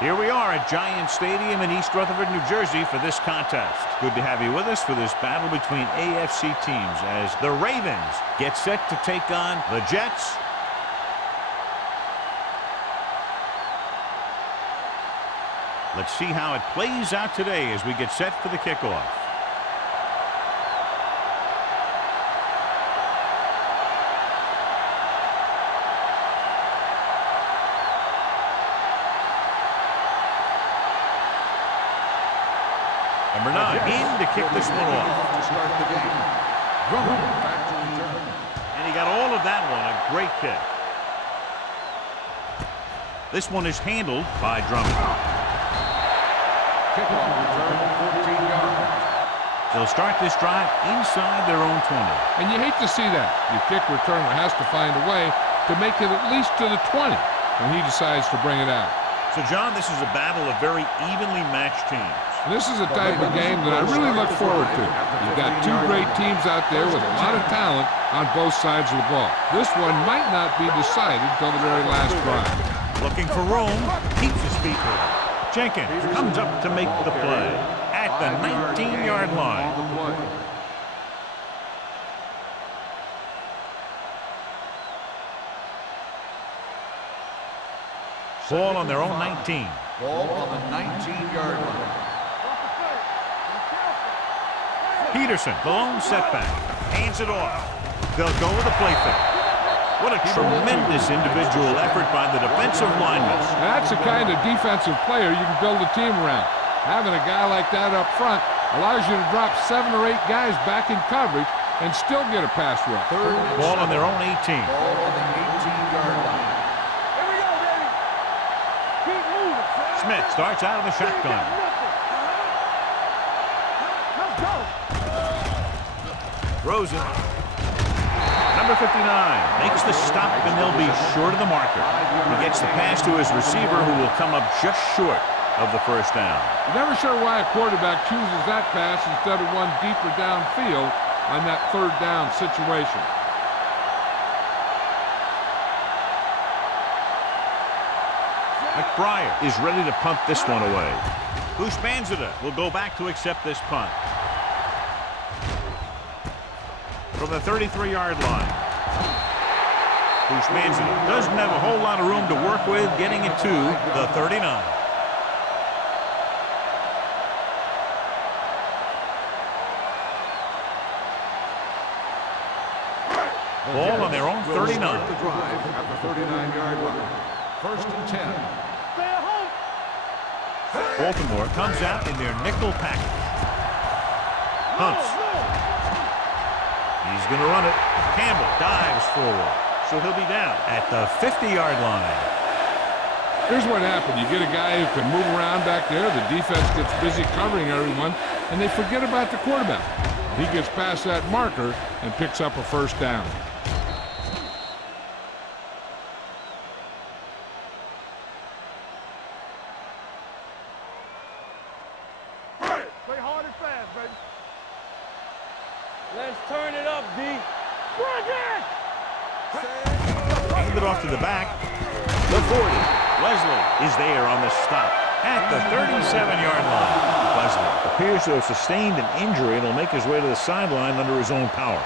Here we are at Giant Stadium in East Rutherford, New Jersey for this contest. Good to have you with us for this battle between AFC teams as the Ravens get set to take on the Jets. Let's see how it plays out today as we get set for the kickoff. Number 9 in to kick this one off. To start the game. Back to return. And he got all of that one. A great kick. This one is handled by Drummond. Kickoff return, 14 yards. They'll start this drive inside their own 20. And you hate to see that. Your kick returner has to find a way to make it at least to the 20 when he decides to bring it out. So, John, this is a battle of very evenly matched teams. This is a type of game that I really look forward to. You've got two great teams out there with a lot of talent on both sides of the ball. This one might not be decided until the very last drive. Looking for room, keeps his feet moving. Jenkins comes up to make the play at the 19-yard line. Ball on their own 19. Ball on the 19-yard line. Peterson, the lone setback, hands it off. They'll go with a play fake. What a tremendous individual effort by the defensive lineman. That's the kind of defensive player you can build a team around. Having a guy like that up front allows you to drop 7 or 8 guys back in coverage and still get a pass rush. Ball on their own 18. Ball on the 18-yard line. Smith starts out of the shotgun. Throws it. Number 59 makes the stop, and they'll be short of the marker. He gets the pass to his receiver, who will come up just short of the first down. Never sure why a quarterback chooses that pass instead of one deeper downfield on that third down situation. McBriar is ready to punt this one away. Houshmandzadeh will go back to accept this punt. From the 33-yard line. Houshmandzadeh doesn't have a whole lot of room to work with, getting it to the 39. Ball on their own 39. The drive at the 39-yard line. First and 10. Baltimore comes out in their nickel package. Hunts. He's going to run it. Campbell dives forward. So he'll be down at the 50-yard line. Here's what happened. You get a guy who can move around back there. The defense gets busy covering everyone, and they forget about the quarterback. He gets past that marker and picks up a first down. Let's turn it up, D. Hand it off to the back. The 40. Leslie is there on the stop at the 37-yard line. Leslie appears to have sustained an injury and will make his way to the sideline under his own power.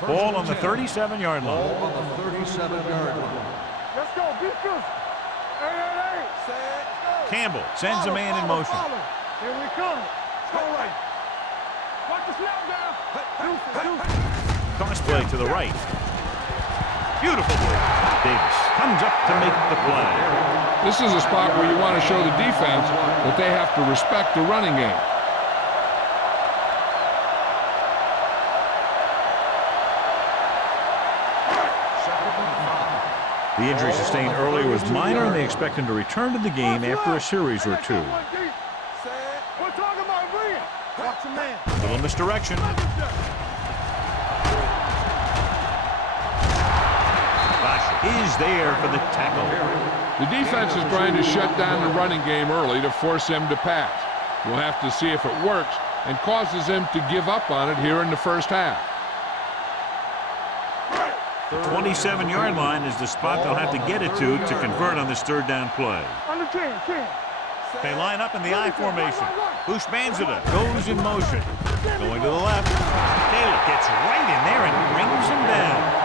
Ball on the 37-yard line. Ball on the 37-yard line. Let's go, defense. Hey. Campbell sends a man in motion. Here we come. Go right. Watch the snap down. Cross play to the right. Beautiful play. Davis comes up to make the play. This is a spot where you want to show the defense that they have to respect the running game. The injury sustained earlier was minor, and they expect him to return to the game after a series or two. We're talking about bringing. Watch the man. Little misdirection. Bosch is there for the tackle. The defense is trying to shut down the running game early to force him to pass. We'll have to see if it works and causes him to give up on it here in the first half. 27-yard line is the spot they'll have to get it to convert on this third down play. Under 10, 10. They line up in the I formation. Bushmanzada goes in motion. Going to the left. Taylor gets right in there and brings him down.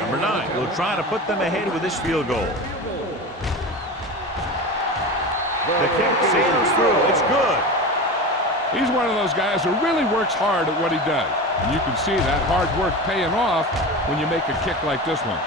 Number 9 will try to put them ahead with this field goal. The kick sails through. It's good. He's one of those guys who really works hard at what he does. And you can see that hard work paying off when you make a kick like this one.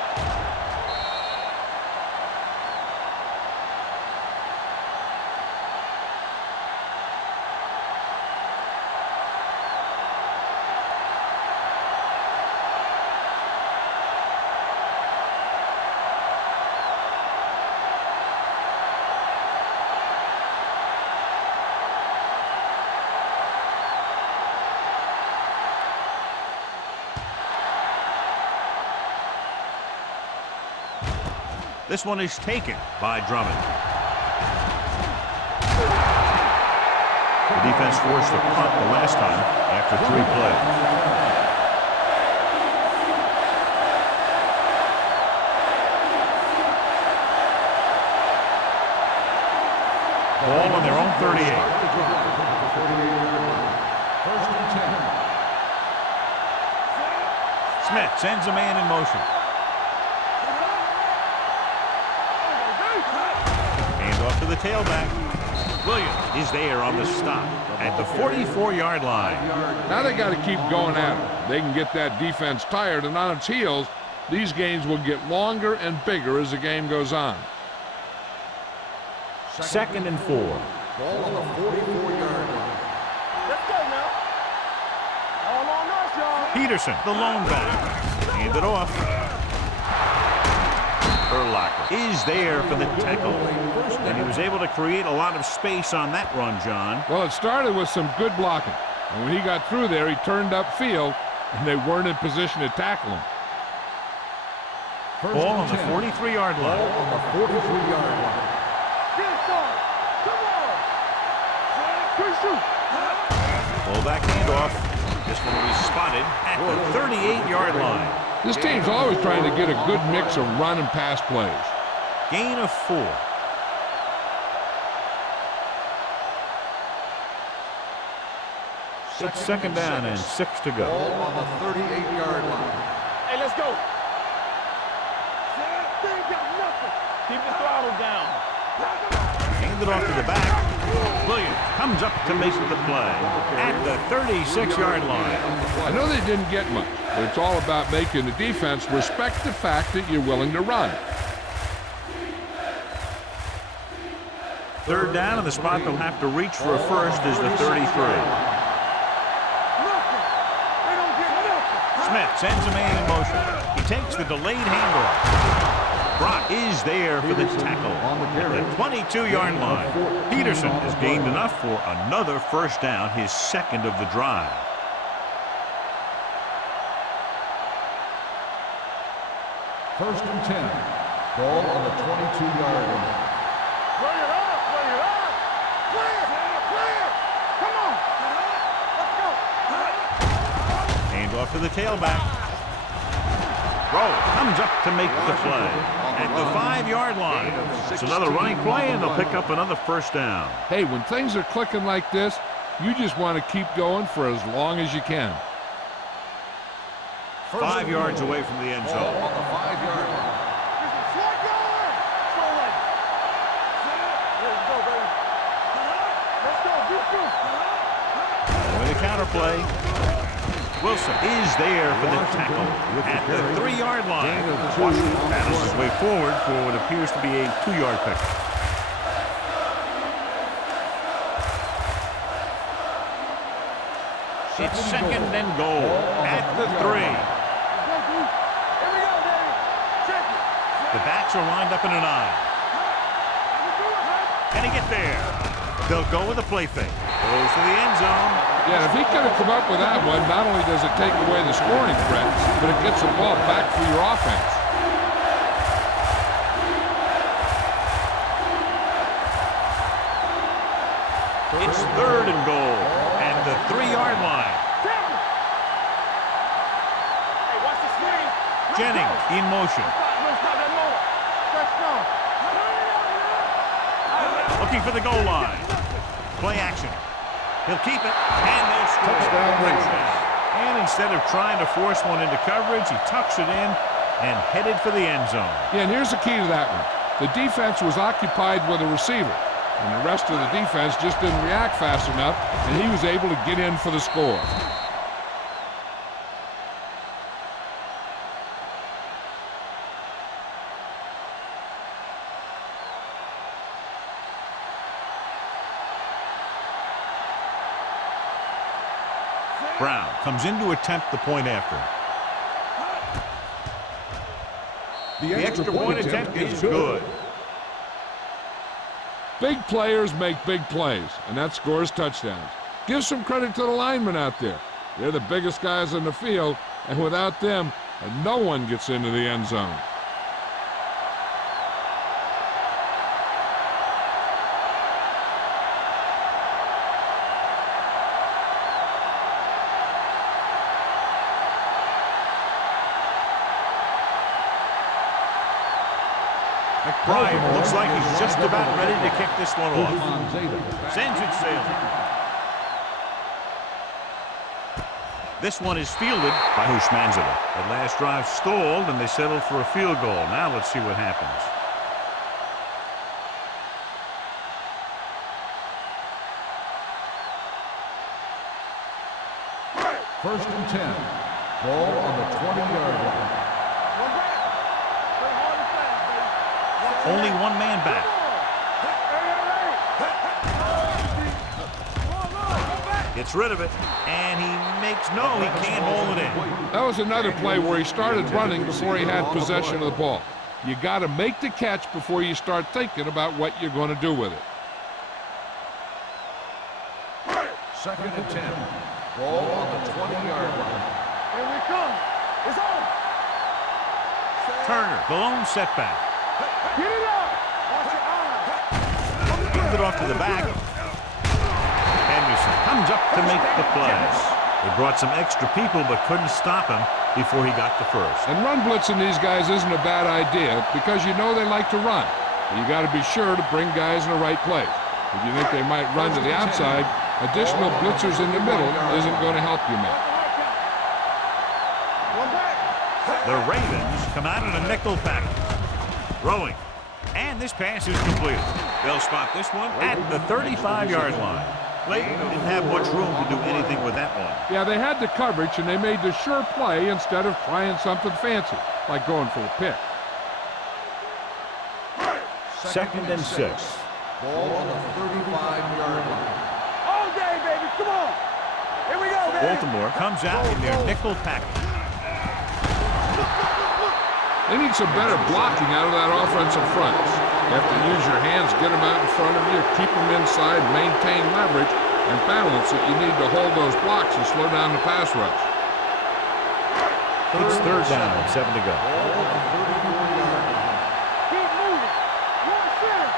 This one is taken by Drummond. The defense forced a punt the last time after 3 plays. Ball on their own 38. First and 10. Smith sends a man in motion. To the tailback. Williams is there on the stop at the 44-yard line. Now they got to keep going at it. They can get that defense tired, and on its heels, these games will get longer and bigger as the game goes on. 2nd and 4. Ball on the 44-yard line. Let's go now. All on us, y'all. Peterson, the lone back. Hand it off. Urlacher is there for the tackle. And he was able to create a lot of space on that run, John. Well, it started with some good blocking. And when he got through there, he turned upfield, and they weren't in position to tackle him. Ball on the 43-yard line. Ball on the 43-yard line. Get started. Come on. Quick shoot. Fullback handoff. This one will be spotted at the 38-yard line. This team's always trying to get a good mix of run and pass plays. Gain of 4. It's 2nd down and 6 to go. Ball on the 38-yard line. Hey, let's go. They ain't got nothing. Keep the throttle down. Hand it off to the back. Williams comes up to make the play at the 36-yard line. I know they didn't get much, but it's all about making the defense respect the fact that you're willing to run. 3rd down, and the spot they'll have to reach for a first is the 33. Smith sends a man in motion. He takes the delayed handoff. Brock is there for the tackle at the 22-yard line. Peterson has gained enough for another first down, his 2nd of the drive. First and 10. Ball on the 22-yard line. Bring it up, bring it up. Clear, clear. Come on. Let's go. Hand off to the tailback. Rowe comes up to make the play at the 5-yard line. It's another running play, and they'll pick up another first down. Hey, when things are clicking like this, you just want to keep going for as long as you can. 5 yards away from the end Ball zone. on the 5-yard line. Slide guard. Slow right. Let's go, baby. Let's go. With a counter play. Wilson is there for the tackle at the 3-yard line. Washington battles his way forward for what appears to be a 2-yard pick. It's 2nd and goal at the 3. Here we go, Daddy. Check it. The backs are lined up in an I. Can he get there? They'll go with a play fake. Goes to the end zone. Yeah, if he could have come up with that one, not only does it take away the scoring threat, but it gets the ball back for your offense. It's 3rd and goal at the 3-yard line. Hey, watch the screen. Jennings in motion. No, stop that moment. Touchdown. Looking for the goal line. Play action. He'll keep it, and they'll score. Touchdown, Ravens. And instead of trying to force one into coverage, he tucks it in and headed for the end zone. Yeah, and here's the key to that one. The defense was occupied with a receiver, and the rest of the defense just didn't react fast enough, and he was able to get in for the score. Brown comes in to attempt the point after. The extra point attempt is good. Big players make big plays, and that scores touchdowns. Give some credit to the linemen out there. They're the biggest guys in the field, and without them, no one gets into the end zone. McBride looks like he's just about ready to kick this one off. Sends it sailing. This one is fielded by Hushmanzada. That last drive stalled, and they settled for a field goal. Now let's see what happens. First and 10. Ball on the 20-yard line. Only one man back. Gets rid of it, and he makes no, he can't hold it in. That was another play where he started running before he had possession of the ball. You got to make the catch before you start thinking about what you're going to do with it. Second and 10. Ball on the 20-yard line. Here we come. It's on. Turner, the lone setback. Get it up. Watch your eyes. Hands it off to the back. Henderson comes up to make the play. They brought some extra people but couldn't stop him before he got the first. And run blitzing these guys isn't a bad idea because you know they like to run. But you got to be sure to bring guys in the right place. If you think they might run to the outside, additional blitzers in the middle isn't going to help you much. The Ravens come out in a nickel package. Throwing. And this pass is completed. They'll spot this one at the 35-yard line. Clayton didn't have much room to do anything with that one. Yeah, they had the coverage, and they made the sure play instead of trying something fancy, like going for a pick. Second and 6. Ball on the 35-yard line. All day, baby. Come on. Here we go, baby. Baltimore comes out in their nickel package. They need some better blocking out of that offensive front. You have to use your hands, get them out in front of you, keep them inside, maintain leverage, and balance it. You need to hold those blocks and slow down the pass rush. It's 3rd down, 7 to go. Keep moving. One center.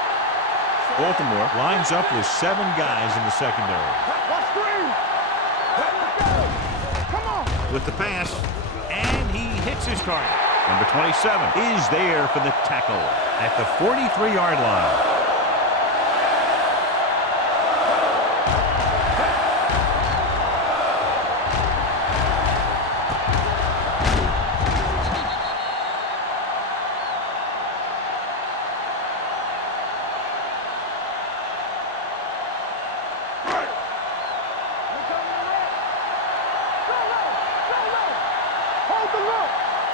Baltimore lines up with 7 guys in the secondary. Watch screen. Come on. With the pass, and he hits his target. Number 27 is there for the tackle at the 43-yard line. Hold the look.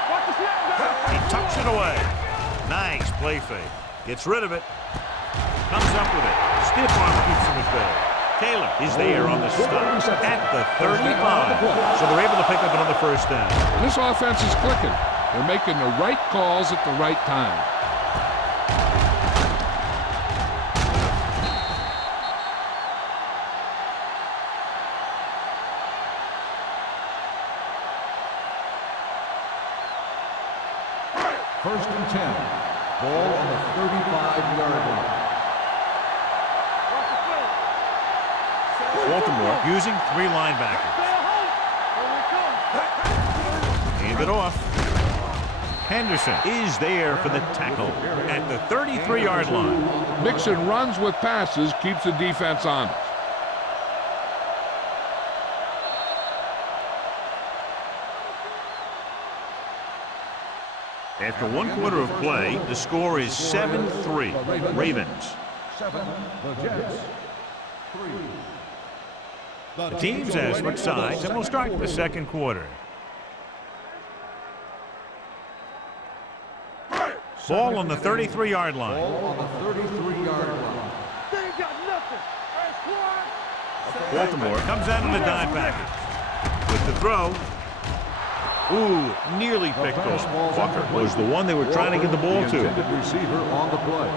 Watch the snap down. He tucks it away. Nice play fake. Gets rid of it. Comes up with it. Stiff arm keeps him at bay. Taylor is there on the stop at the 35. So they're able to pick up another first down. And this offense is clicking. They're making the right calls at the right time. First and 10. Ball on the 35-yard line. Watch the field. Baltimore using 3 linebackers. Stay home. Here we come. Hand it off. Henderson is there for the tackle at the 33-yard line. Mixing runs with passes keeps the defense honest. After 1 quarter of play, the score is 7-3. Ravens. 7, the Jets. 3. The teams have switched sides, and we'll start the second quarter. Ball on the 33-yard line. Ball on the 33-yard line. They ain't got nothing. Hey, squad. Baltimore comes out in the dime package. With the throw. Ooh, nearly picked off. Walker was the one they were trying to get the ball to. The intended receiver on the play.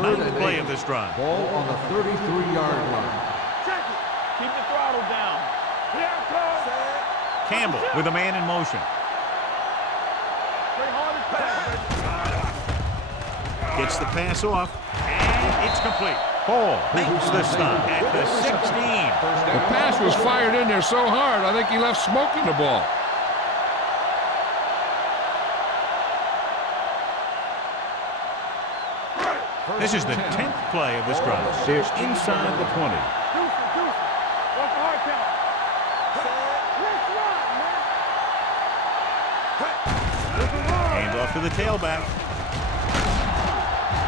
Ninth play of this drive. Ball on the 33-yard line. Check it. Keep the throttle down. Here it comes. Campbell with a man in motion. Play hard as pass. Gets the pass off, and it's complete. Hall makes the stop at the 16. The pass was fired in there so hard, I think he left smoke in the ball. This is the 10th play of this drive. They're inside the 20. Deuce. Watch the hard count. Let's run, man. Hand off to the tailback.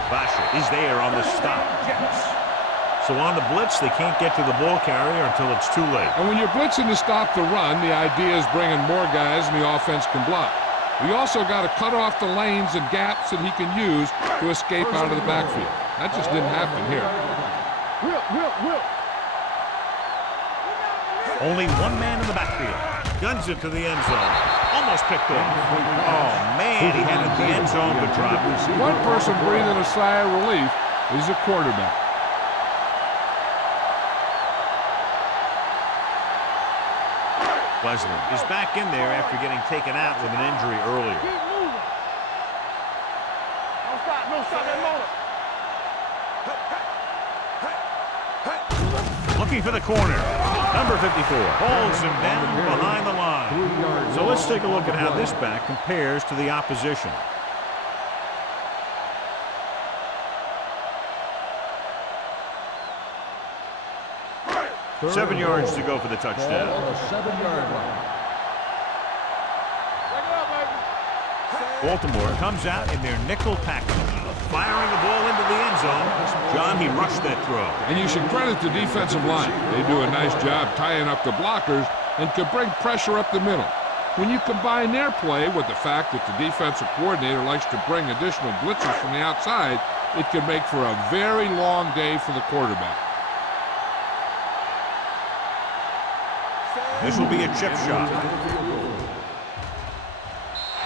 Basher is there on the stop. So on the blitz, they can't get to the ball carrier until it's too late. And when you're blitzing to stop the run, the idea is bringing more guys and the offense can block. We also got to cut off the lanes and gaps that he can use to escape out of the backfield. That just didn't happen here. Whip. Only one man in the backfield. Guns it to the end zone. Almost picked off. Oh, man, he had it in the end zone, but dropped. One person breathing a sigh of relief is the quarterback. Leslie is back in there after getting taken out with an injury earlier. Keep moving. Don't stop that motor. Looking for the corner. Number 54 holds him down behind the line. So let's take a look at how this back compares to the opposition. Seven yards to go for the touchdown. Ball on the 7-yard line. Take it up, baby. Baltimore comes out in their nickel package, firing the ball into the end zone. John, he rushed that throw. And you should credit the defensive line. They do a nice job tying up the blockers and can bring pressure up the middle. When you combine their play with the fact that the defensive coordinator likes to bring additional blitzers from the outside, it can make for a very long day for the quarterback. This will be a chip shot.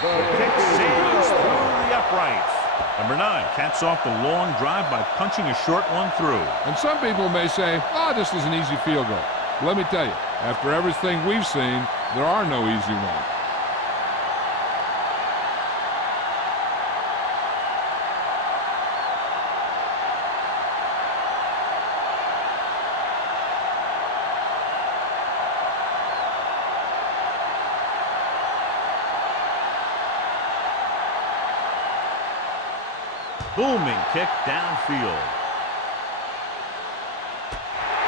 The kick sails through the uprights. Number 9 caps off the long drive by punching a short one through. And some people may say, oh, this is an easy field goal. Let me tell you, after everything we've seen, there are no easy ones. Booming kick downfield.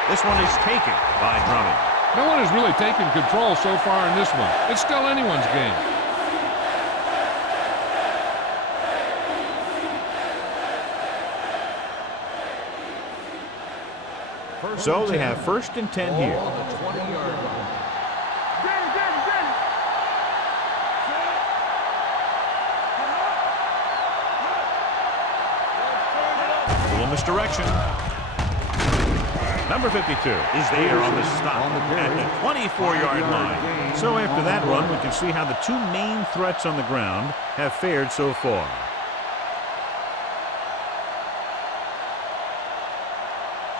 This one is taken by Drummond. No one has really taken control so far in this one. It's still anyone's game. So they have 1st and 10 here. Ball on the 20-yard line. Full misdirection. Number 52 is there on the stop at the 24-yard line. So after that run, we can see how the two main threats on the ground have fared so far.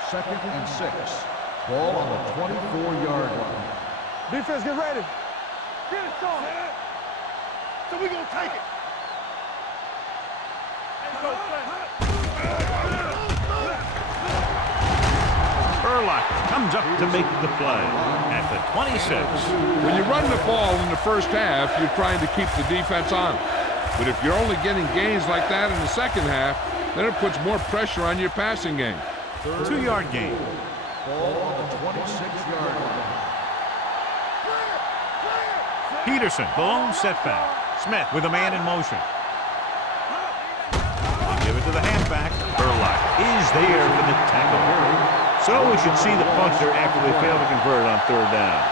Second and 6. Ball on the 24-yard line. Defense, get ready. Get it started. So we gonna take it. Urlacher comes up to make the play at the 26. When you run the ball in the first half, you're trying to keep the defense on. But if you're only getting gains like that in the second half, then it puts more pressure on your passing game. 2-yard gain. Ball on the 26-yard line. Peterson, the lone setback. Smith with a man in motion. They give it to the halfback. Urlacher is there for the tackle. So we should see the punter after they fail to convert on 3rd down.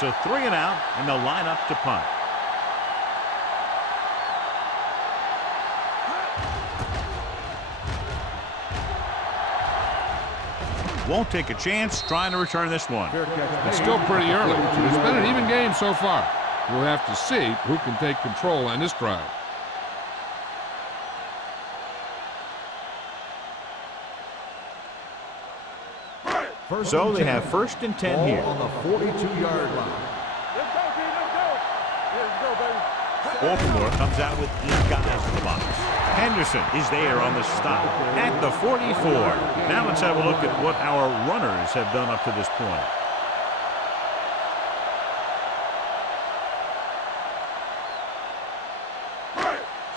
So 3 and out, and they'll line up to punt. Won't take a chance trying to return this one. It's still pretty early. It's been an even game so far. We'll have to see who can take control on this drive. So they have 1st and 10 here. On the 42-yard line. Let's go, D. Let's go. Yeah, let's go, baby. Baltimore comes out with 8 guys in the box. Henderson is there on the stop at the 44. Now let's have a look at what our runners have done up to this point.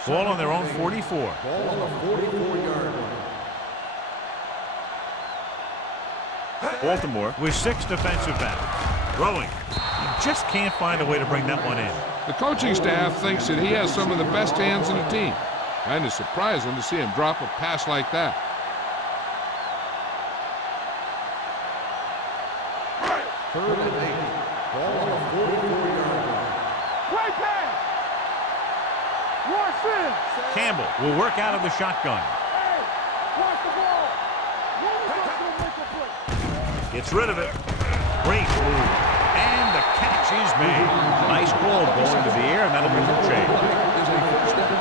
Ball on their own 44. Ball on the 44-yard line. Baltimore with 6 defensive backs. Throwing. He just can't find a way to bring that one in. The coaching staff thinks that he has some of the best hands in the team. Kind of surprising to see him drop a pass like that. Third and 8. Ball on the 44-yard line. Play pass. Watch this. Campbell will work out of the shotgun. Hey, watch the ball. When we got to make a play. Gets rid of it. Great move. And the catch is made. Nice ball going to the air, and that'll move the chain. Is a first down.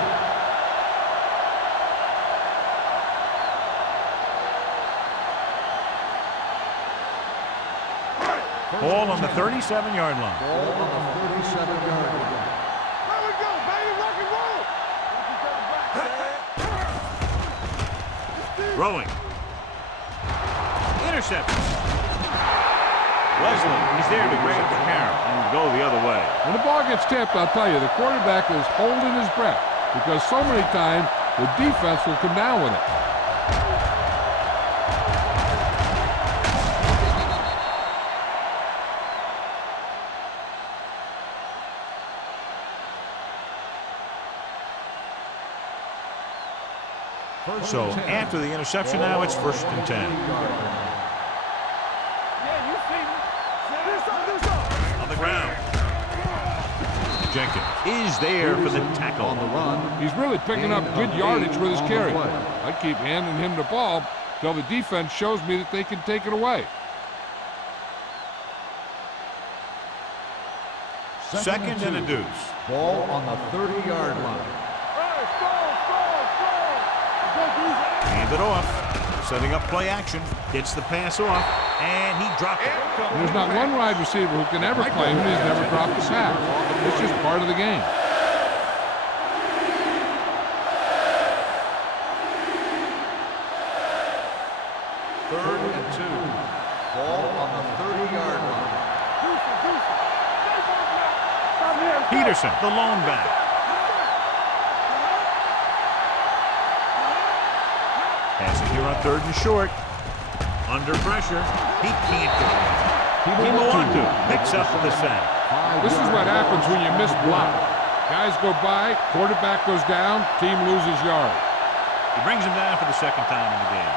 Ball on the 37-yard line. Ball on the 37-yard line. There we go, baby. Rock and roll. Throwing. Interception. Wesley is there to grab the carry and go the other way. When the ball gets tipped, I'll tell you, the quarterback is holding his breath because so many times the defense will come down with it. So after the interception now, it's 1st and 10. Yeah, you see me. This up. On the ground. Jenkins is there for the tackle. On the run. He's really picking up good yardage with his carry. I keep handing him the ball till the defense shows me that they can take it away. Second and a deuce. Ball on the 30-yard line. Hey, score. Go, D. Hand it off. Setting up play action. Gets the pass off. And he dropped it. There's not one wide receiver who can ever claim he's never dropped a pass. It's just part of the game. Third and 2. Ball on the 30-yard line. Peterson, the lone back. Passing here on 3rd and short. Under pressure. He can't get it. Kimawatu picks up the sack. This is what happens when you miss block. Guys go by, quarterback goes down, team loses yard. He brings him down for the 2nd time in the game.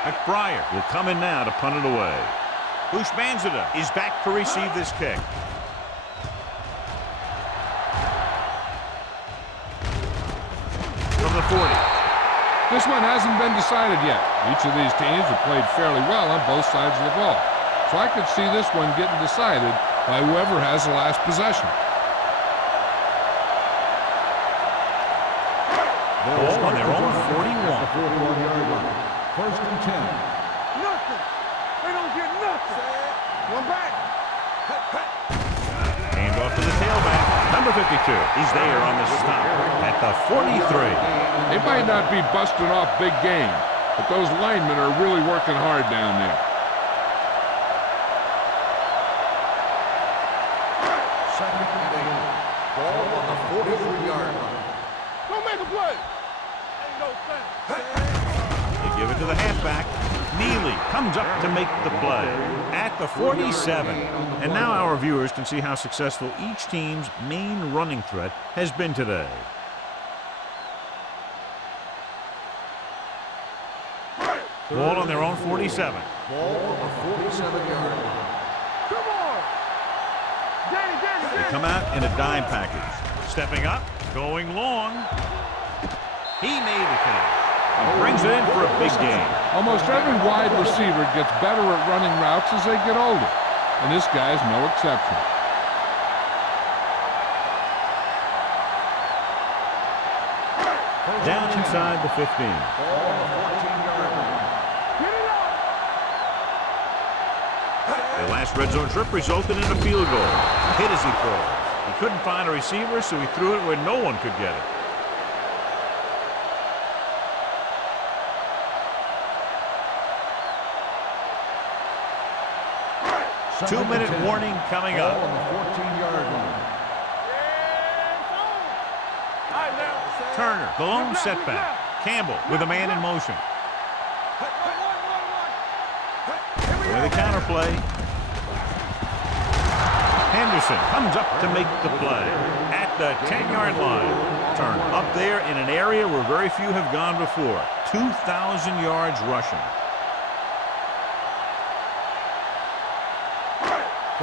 McBriar will come in now to punt it away. Bushmanzada is back to receive this kick. From the 40. This one hasn't been decided yet. Each of these teams have played fairly well on both sides of the ball. So I could see this one getting decided by whoever has the last possession. Ball on their own 41. First and 10. Nothing. They don't get nothing. One back. Hand off to the tailback. Number 52 is there on the stop at the 43. They might not be busting off big game, but those linemen are really working hard down there. Second and 8. Ball on the 43-yard line. Don't make a play. Ain't no thing. They give it to the halfback. Neely comes up to make the play at the 47. And now our viewers can see how successful each team's main running threat has been today. Ball on their own 47. Ball on the 47-yard line. Come on. They come out in a dime package. Stepping up, going long. He made the catch. He brings it in for a big game. Almost every wide receiver gets better at running routes as they get older, and this guy's no exception. Down inside the 15. Ball on the 14-yard line. The last red zone trip resulted in a field goal. Hit as he throws. He couldn't find a receiver, so he threw it where no one could get it. Two-minute warning coming up. Ball on the 14-yard line. Turner, the lone setback. Campbell with a man in motion. With a counterplay. Henderson comes up to make the play at the 10-yard line. Turner up there in an area where very few have gone before. 2,000 yards rushing.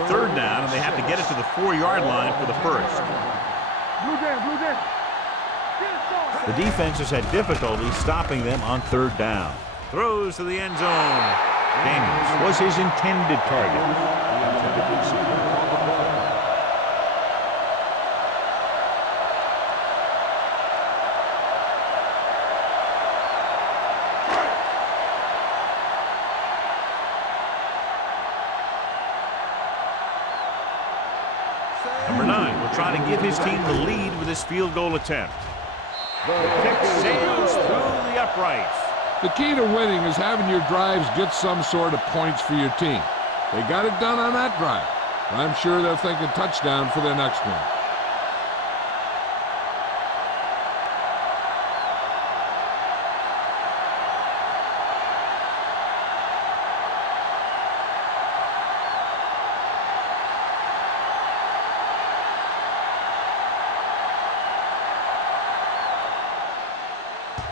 Third down, and they have to get it to the 4-yard line for the first. Blue down. The defense has had difficulty stopping them on third down. Throws to the end zone. Daniels was his intended target. Number 9 will try to give his team the lead with this field goal attempt. The kick sails through the uprights. The key to winning is having your drives get some sort of points for your team. They got it done on that drive. I'm sure they're thinking touchdown for their next one.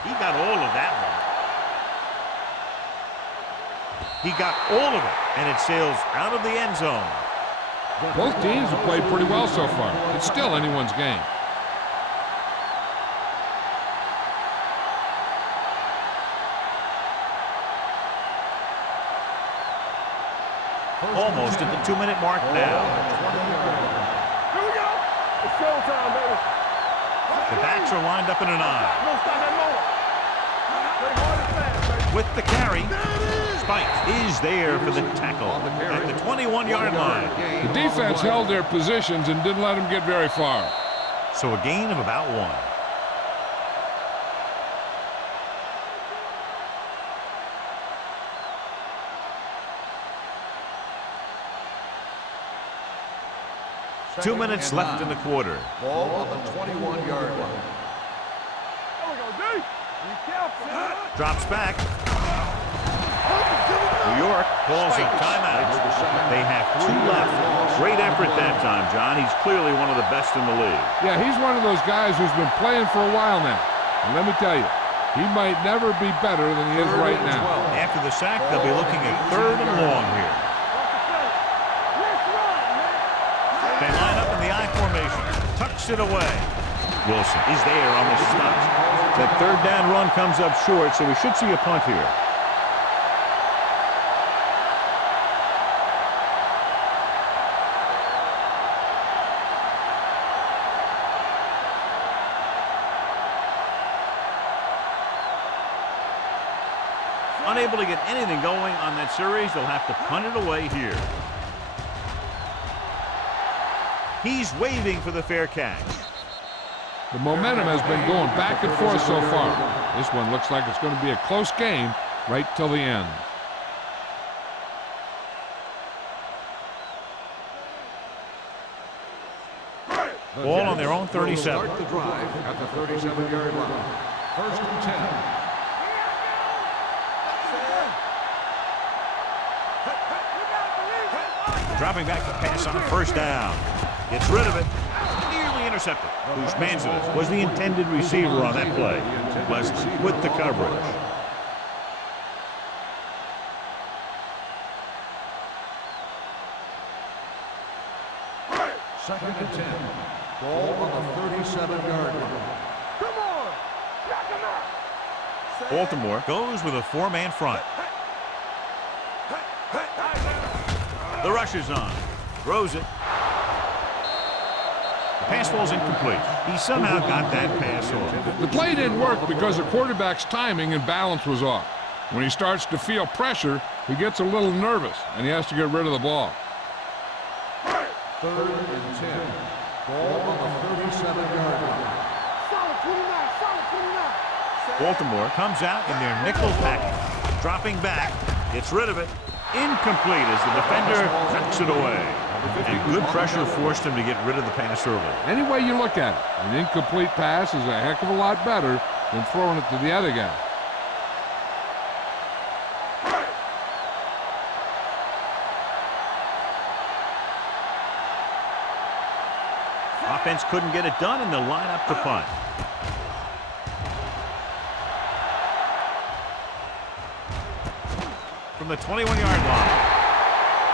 He got all of that one. He got all of it, and it sails out of the end zone. Both teams have played pretty well so far. It's still anyone's game. Almost at the 2-minute mark now. Here we go. It's showtime, baby. The backs are lined up in an eye. No, stop that motor. Play hard and fast, baby. With the carry, Spike is there for the tackle at the 21-yard line. The defense held their positions and didn't let them get very far. So a gain of about 1. Two minutes left in the quarter. Ball on the 21-yard line. There we go, D. Be careful. Drops back. New York calls a timeout. They have 2 left. Great effort that time, John. He's clearly one of the best in the league. Yeah, he's one of those guys who's been playing for a while now. And let me tell you, he might never be better than he is right now. After the sack, they'll be looking at 3rd and long here. Knocks it away. Wilson is there on the stop. That third down run comes up short, so we should see a punt here. Unable to get anything going on that series, they'll have to punt it away here. He's waving for the fair catch. The momentum has been going back and forth so far. This one looks like it's going to be a close game right till the end. Ball on their own 37. Start the drive at the 37-yard line. First and 10. Dropping back to pass on first down. Gets rid of it. Nearly intercepted. Usmanzas was the intended receiver on that play. Leslie with the coverage. Second and 10. Ball on the 37-yard line. Come on. Knock him out. Baltimore goes with a four-man front. The rush is on. Throws it. The pass ball's incomplete. He somehow got that pass off. The play didn't work because the quarterback's timing and balance was off. When he starts to feel pressure, he gets a little nervous, and he has to get rid of the ball. Third and 10. Ball on the 37-yard line. Solid 29. Solid 29. Baltimore comes out in their nickel package. Dropping back. Gets rid of it. Incomplete as the defender knocks it away. And good pressure forced him to get rid of the pass early. Any way you look at it, an incomplete pass is a heck of a lot better than throwing it to the other guy. Offense couldn't get it done, and they'll line up to punt. From the 21-yard line.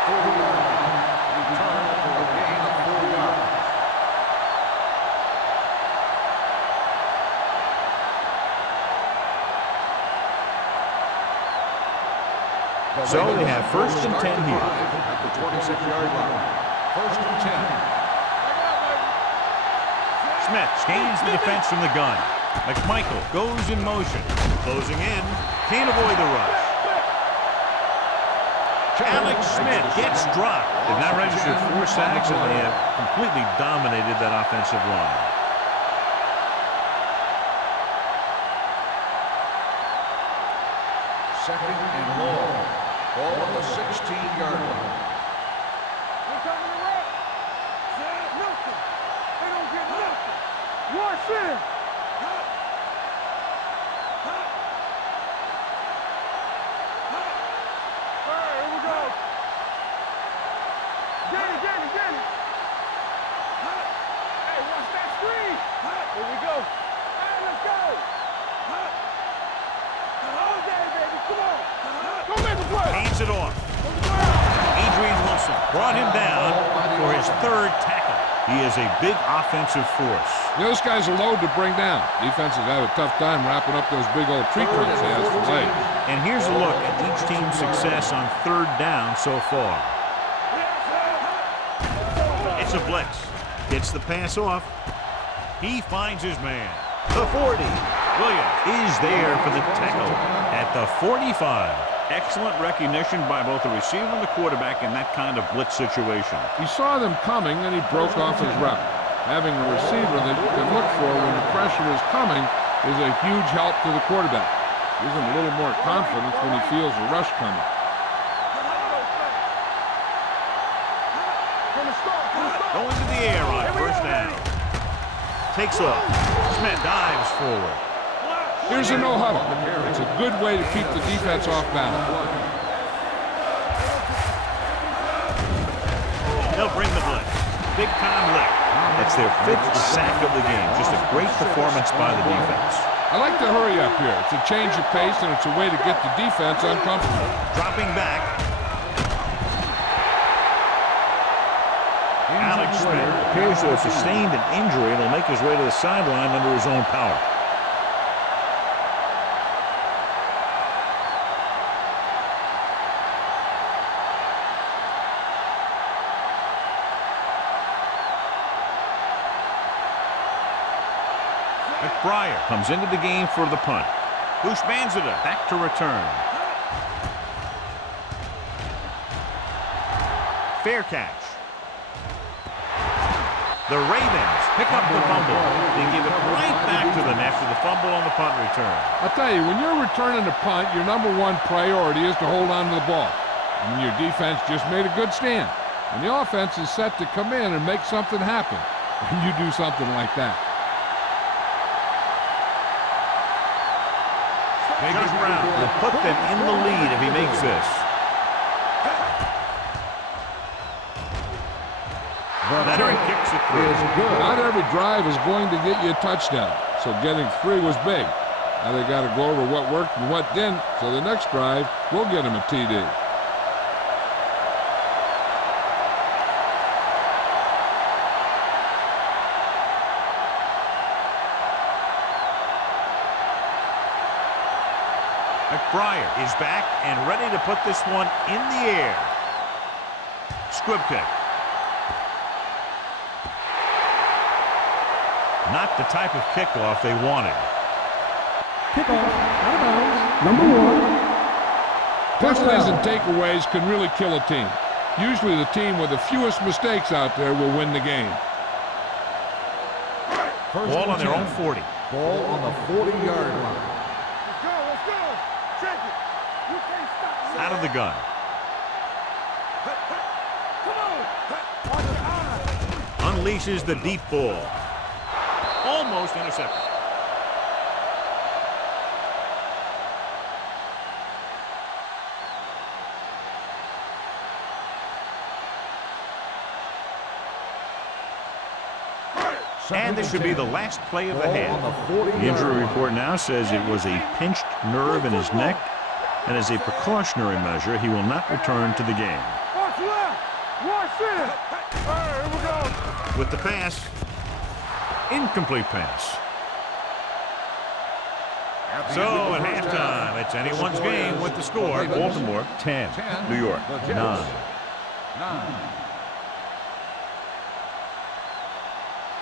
40-yard line. Return for a gain of 4 yards. So they have first and 10 here. At the 26-yard line. First and 10. Smith scans the defense from the gun. McMichael goes in motion. Closing in. Can't avoid the rush. Alex Smith gets dropped. They've now registered 4 sacks, and they have completely dominated that offensive line. Second and long. Ball on the 16-yard line. They're coming to run. Nothing. They don't get nothing. Watch in. All right, here we go. Get it. Hey, watch that screen. Here we go. Hey, let's go. All day, baby. Come on. Go make a play. Hands it off. Adrian Wilson brought him down for his 3rd tackle. He is a big offensive force. Those guys are load to bring down. Defenses have a tough time wrapping up those big old tree trunks they have for legs. And here's a look at each team's success on 3rd down so far. It's a blitz. Gets the pass off. He finds his man. The 40. Williams is there for the tackle at the 45. Excellent recognition by both the receiver and the quarterback in that kind of blitz situation. He saw them coming, and he broke off his route. Having a receiver that you can look for when the pressure is coming is a huge help to the quarterback. Gives him a little more confidence when he feels a rush coming. Going to the air on first down. Takes off. Smith dives forward. Here's a no-huddle. It's a good way to keep the defense off balance. They'll bring the blitz. Big-time lick. That's their 5th sack of the game. Just a great performance by the defense. I like to hurry up here. It's a change of pace, and it's a way to get the defense uncomfortable. Dropping back. Alex Smith appears to have sustained an injury and will make his way to the sideline under his own power. McBriar comes into the game for the punt. Bushmanzada back to return. Fair catch. The Ravens pick up the fumble. They give it right back to them after the fumble on the punt return. I'll tell you, when you're returning a punt, your number one priority is to hold on to the ball. And your defense just made a good stand. And the offense is set to come in and make something happen when you do something like that. Josh Brown will put them in the lead if he makes this. Veteran kicks it through. Not every drive is going to get you a touchdown, so getting 3 was big. Now they got to go over what worked and what didn't, so the next drive will get him a TD. McBriar is back and ready to put this one in the air. Squib kick. Not the type of kickoff they wanted. Kickoff, out of bounds, number 1. Penalties and takeaways can really kill a team. Usually the team with the fewest mistakes out there will win the game. Ball on their own 40. Ball on the 40-yard line. Let's go. Check it. You can't stop me. Out of the gun. Come on. On your eye. Unleashes the deep ball. Almost intercepted. And this should be the last play of the half. The injury report now says it was a pinched nerve in his neck, and as a precautionary measure, he will not return to the game. Watch left. Watch center. All right, here we go. With the pass, incomplete pass. So at halftime, it's anyone's game with the score. Baltimore 10, New York 9.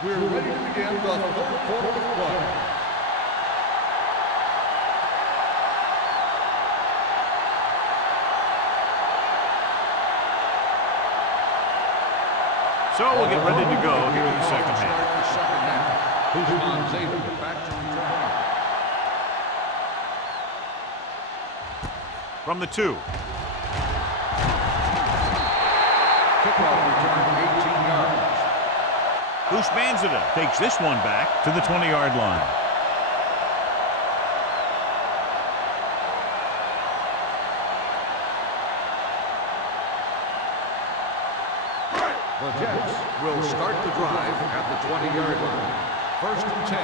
We're ready to begin the third quarter of play. So we'll get ready to go here in the second half. Bushmanzada back to return. From the 2. Kickoff return 18 yards. Bushmanzada takes this one back to the 20-yard line. The Jets will start the drive at the 20-yard line. 1st and 10.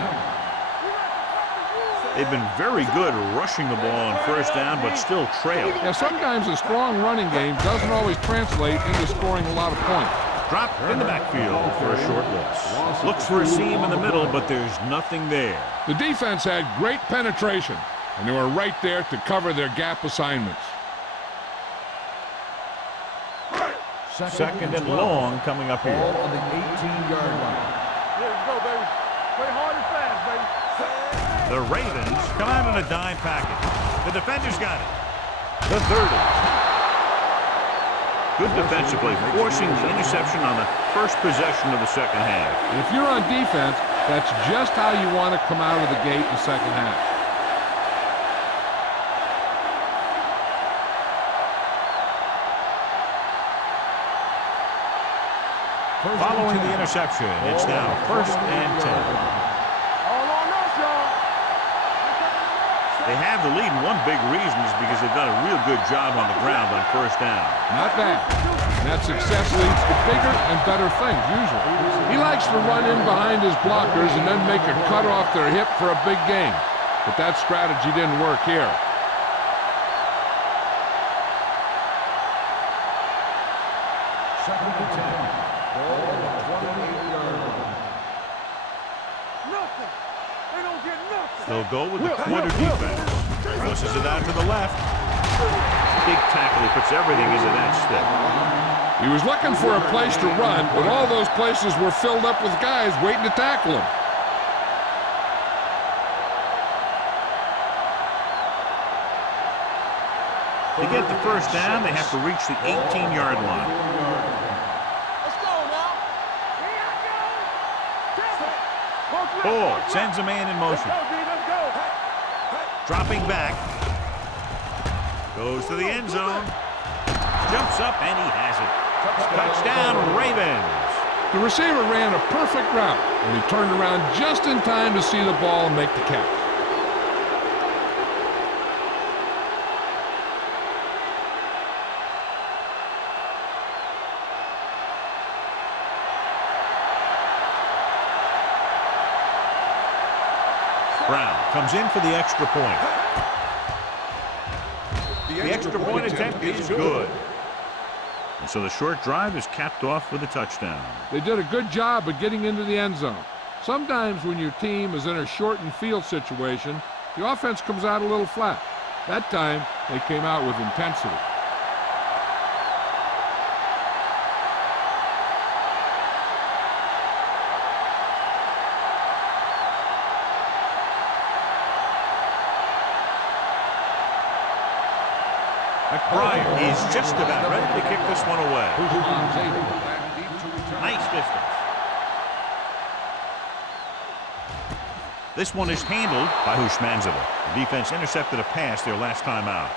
They've been very good rushing the ball on first down, but still trail. Yeah, sometimes a strong running game doesn't always translate into scoring a lot of points. Drop in the backfield for a short loss. Looks for a seam in the middle, but there's nothing there. The defense had great penetration, and they were right there to cover their gap assignments. Second and long coming up here. Ball on the 18-yard line. Here we go, baby. Play hard and fast, baby. The Ravens come out in a dime package. The defenders got it. The 30. Good defensively, forcing the interception on the first possession of the second half. If you're on defense, that's just how you want to come out of the gate in the second half. Following the interception, it's now 1st and 10. All on us, y'all. They have the lead, and one big reason is because they've done a real good job on the ground on first down. Not bad. And that success leads to bigger and better things, usually. He likes to run in behind his blockers and then make a cut off their hip for a big gain. But that strategy didn't work here. Second and 10. Ball on the 28-yard line. Nothing. They don't get nothing. They'll go with the quarter defense. Pushes it out to the left. Big tackle. He puts everything into that stick. He was looking for a place to run, but all those places were filled up with guys waiting to tackle him. To get the first down, they have to reach the 18-yard line. Let's go now. Here I go. Ball sends a man in motion. Let's go. Dropping back. Goes to the end zone. Jumps up, and he has it. Touchdown, Ravens. The receiver ran a perfect route, and he turned around just in time to see the ball and make the catch. Brown comes in for the extra point. The extra point attempt is good. And so the short drive is capped off with a touchdown. They did a good job of getting into the end zone. Sometimes when your team is in a shortened field situation, the offense comes out a little flat. That time, they came out with intensity. McBride is just about ready to kick this one away. Nice distance. This one is handled by Hushmanzova. The defense intercepted a pass their last time out.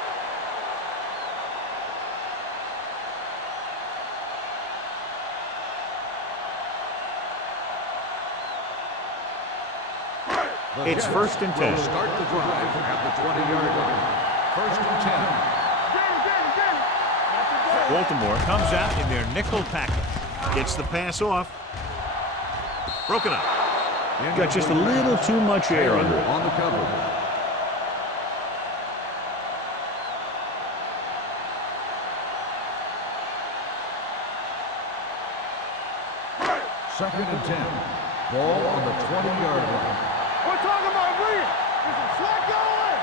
It's 1st and 10. Start the drive at the 20-yard line. 1st and 10. Baltimore comes out in their nickel package. Gets the pass off. Broken up. Got just a little too much air under it. On the cover. Second and 10. Ball on the 20-yard line. We're talking about Williams. Is it flat going?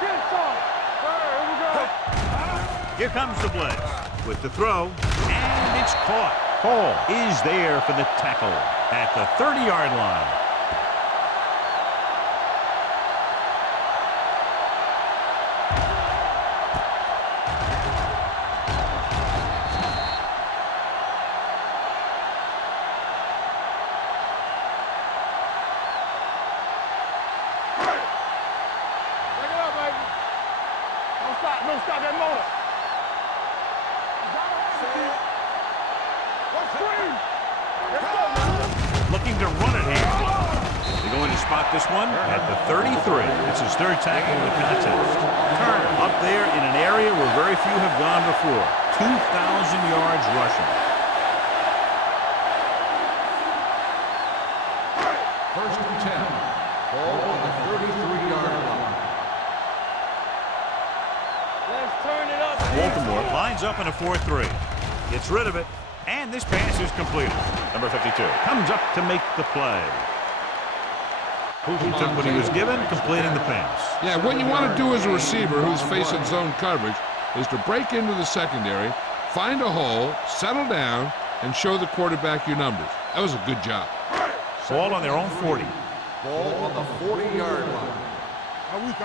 Get started. Here we go. Here comes the blitz with the throw, and it's caught. Hall is there for the tackle at the 30-yard line. Take it up, baby. Don't stop that motor. Let's scream. Let's go, man. Looking to run it here. They're going to spot this one at the 33. It's his third tackle in the contest. Turner up there in an area where very few have gone before. 2,000 yards rushing. 1st and 10. Ball on the 33-yard line. Let's turn it up. Baltimore lines up in a 4-3. Gets rid of it, and this pass is completed. Number 52 comes up to make the play. He took what he was given, completing the pass. Yeah, what you want to do as a receiver who's facing zone coverage is to break into the secondary, find a hole, settle down, and show the quarterback your numbers. That was a good job. Ball on their own 40. Ball on the 40-yard line. Are we? Hey,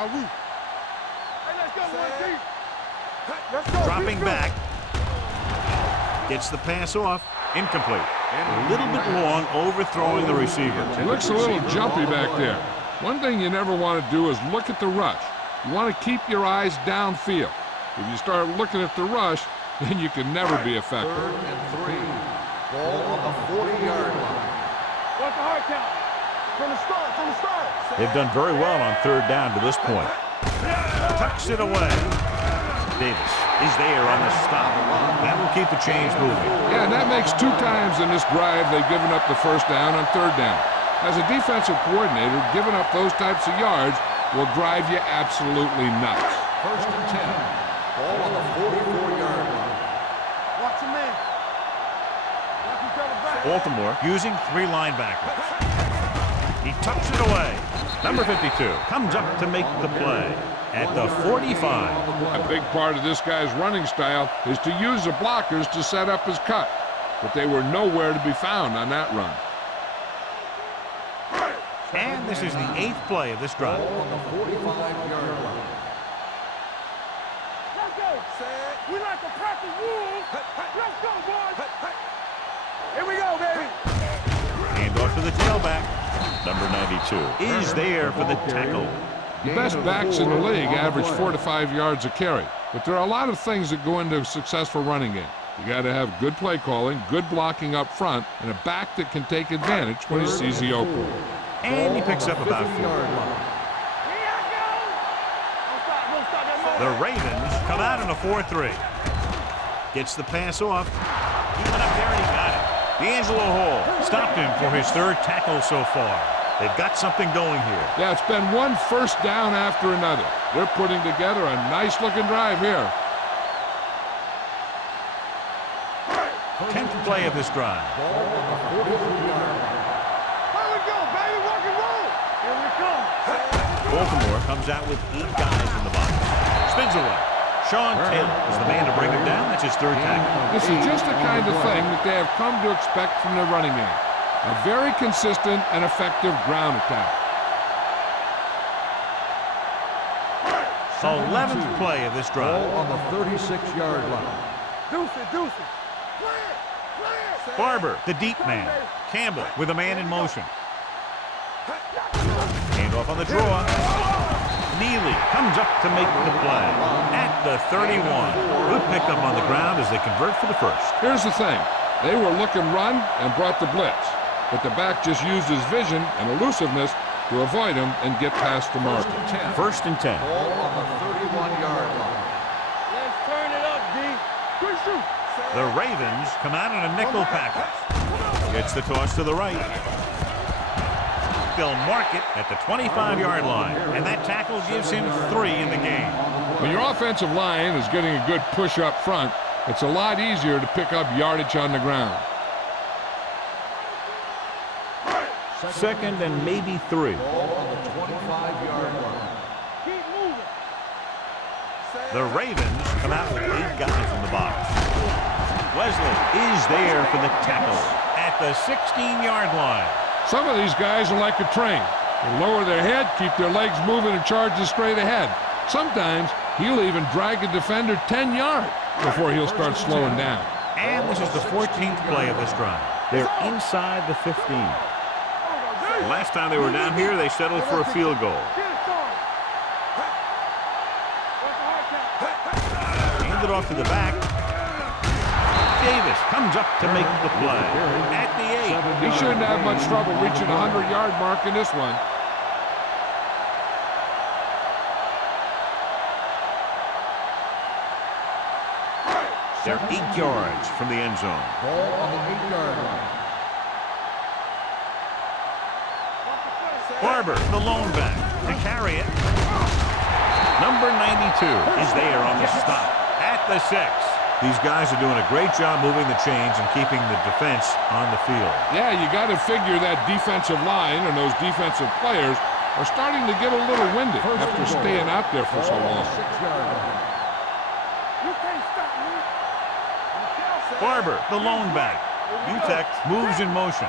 let's go, one deep. Let's go. Dropping keep back. Gets the pass off. Incomplete. A little bit long, overthrowing the receiver. He looks a little jumpy back there. One thing you never want to do is look at the rush. You want to keep your eyes downfield. If you start looking at the rush, then you can never be effective. 3rd and 3. Ball on the 40-yard line. What's the hard count? From the start. They've done very well on 3rd down to this point. Tucks it away. Davis is there on the stop. That will keep the chains moving. Yeah, and that makes 2 times in this drive they've given up the 1st down on 3rd down. As a defensive coordinator, giving up those types of yards will drive you absolutely nuts. 1st and 10. Ball on the 44-yard line. Watch your man. Watch each other back. Baltimore using 3 linebackers. He tucks it away. Number 52 comes up to make the play at the 45. A big part of this guy's running style is to use the blockers to set up his cut, but they were nowhere to be found on that run. And this is the 8th play of this drive. On the 45-yard line. Let's go. We like to practice rules. Let's go, boys. Here we go, baby. Hand off to the tailback. Number 92 is there for the tackle. The best backs in the league average 4 to 5 yards a carry, but there are a lot of things that go into a successful running game. You got to have good play calling, good blocking up front, and a back that can take advantage when he sees the opening. And he picks up about 4. Here I go. Don't stop that motor. The Ravens come out in a 4-3. Gets the pass off. He went up there and he got it. D'Angelo Hall stopped him for his 3rd tackle so far. They've got something going here. Yeah, it's been one first down after another. They're putting together a nice-looking drive here. 10th play of this drive. Ball on the 43-yard line. Here we go, baby. Rock and roll. Here we come. Baltimore comes out with 8 guys in the box. Spins away. Sean Taylor is the man to bring him down. That's his 3rd tackle. This is just the kind of thing that they have come to expect from their running game. A very consistent and effective ground attack. 11th play of this drive. Ball on the 36-yard line. Deuce it, deuce it. Clear, clear. Barber, the deep man. Campbell with a man in motion. Hand off on the draw. Neely comes up to make the play at the 31. Good pickup on the ground as they convert for the 1st. Here's the thing. They were looking run and brought the blitz, but the back just used his vision and elusiveness to avoid him and get past the marker. 1st and 10. Ball on the 31-yard line. Let's turn it up, D. Good shoot. The Ravens come out in a nickel package. Gets the toss to the right. They'll mark it at the 25-yard line, and that tackle gives him 3 in the game. When your offensive line is getting a good push up front, it's a lot easier to pick up yardage on the ground. 2nd and maybe 3. Ball on the 25-yard line. Keep moving. The Ravens come out with 8 guys in the box. Wesley is there for the tackle at the 16-yard line. Some of these guys are like a train. They lower their head, keep their legs moving, and charge straight ahead. Sometimes he'll even drag a defender 10 yards before he'll start slowing down. And this is the 14th play of this drive. They're inside the 15. The last time they were down here, they settled for a field goal. Get it started. What's the hard count? Hand it off to the back. Davis comes up to make the play at the 8. He shouldn't have much trouble reaching the 100-yard mark in this one. They're 8 yards from the end zone. Ball on the 8-yard line. Barber, the lone back, to carry it. Number 92 is there on the stop at the 6. These guys are doing a great job moving the chains and keeping the defense on the field. Yeah, you got to figure that defensive line and those defensive players are starting to get a little winded after staying out there for so long. 6-yard line. You can't stop me. Barber, the lone back. UTEC moves in motion.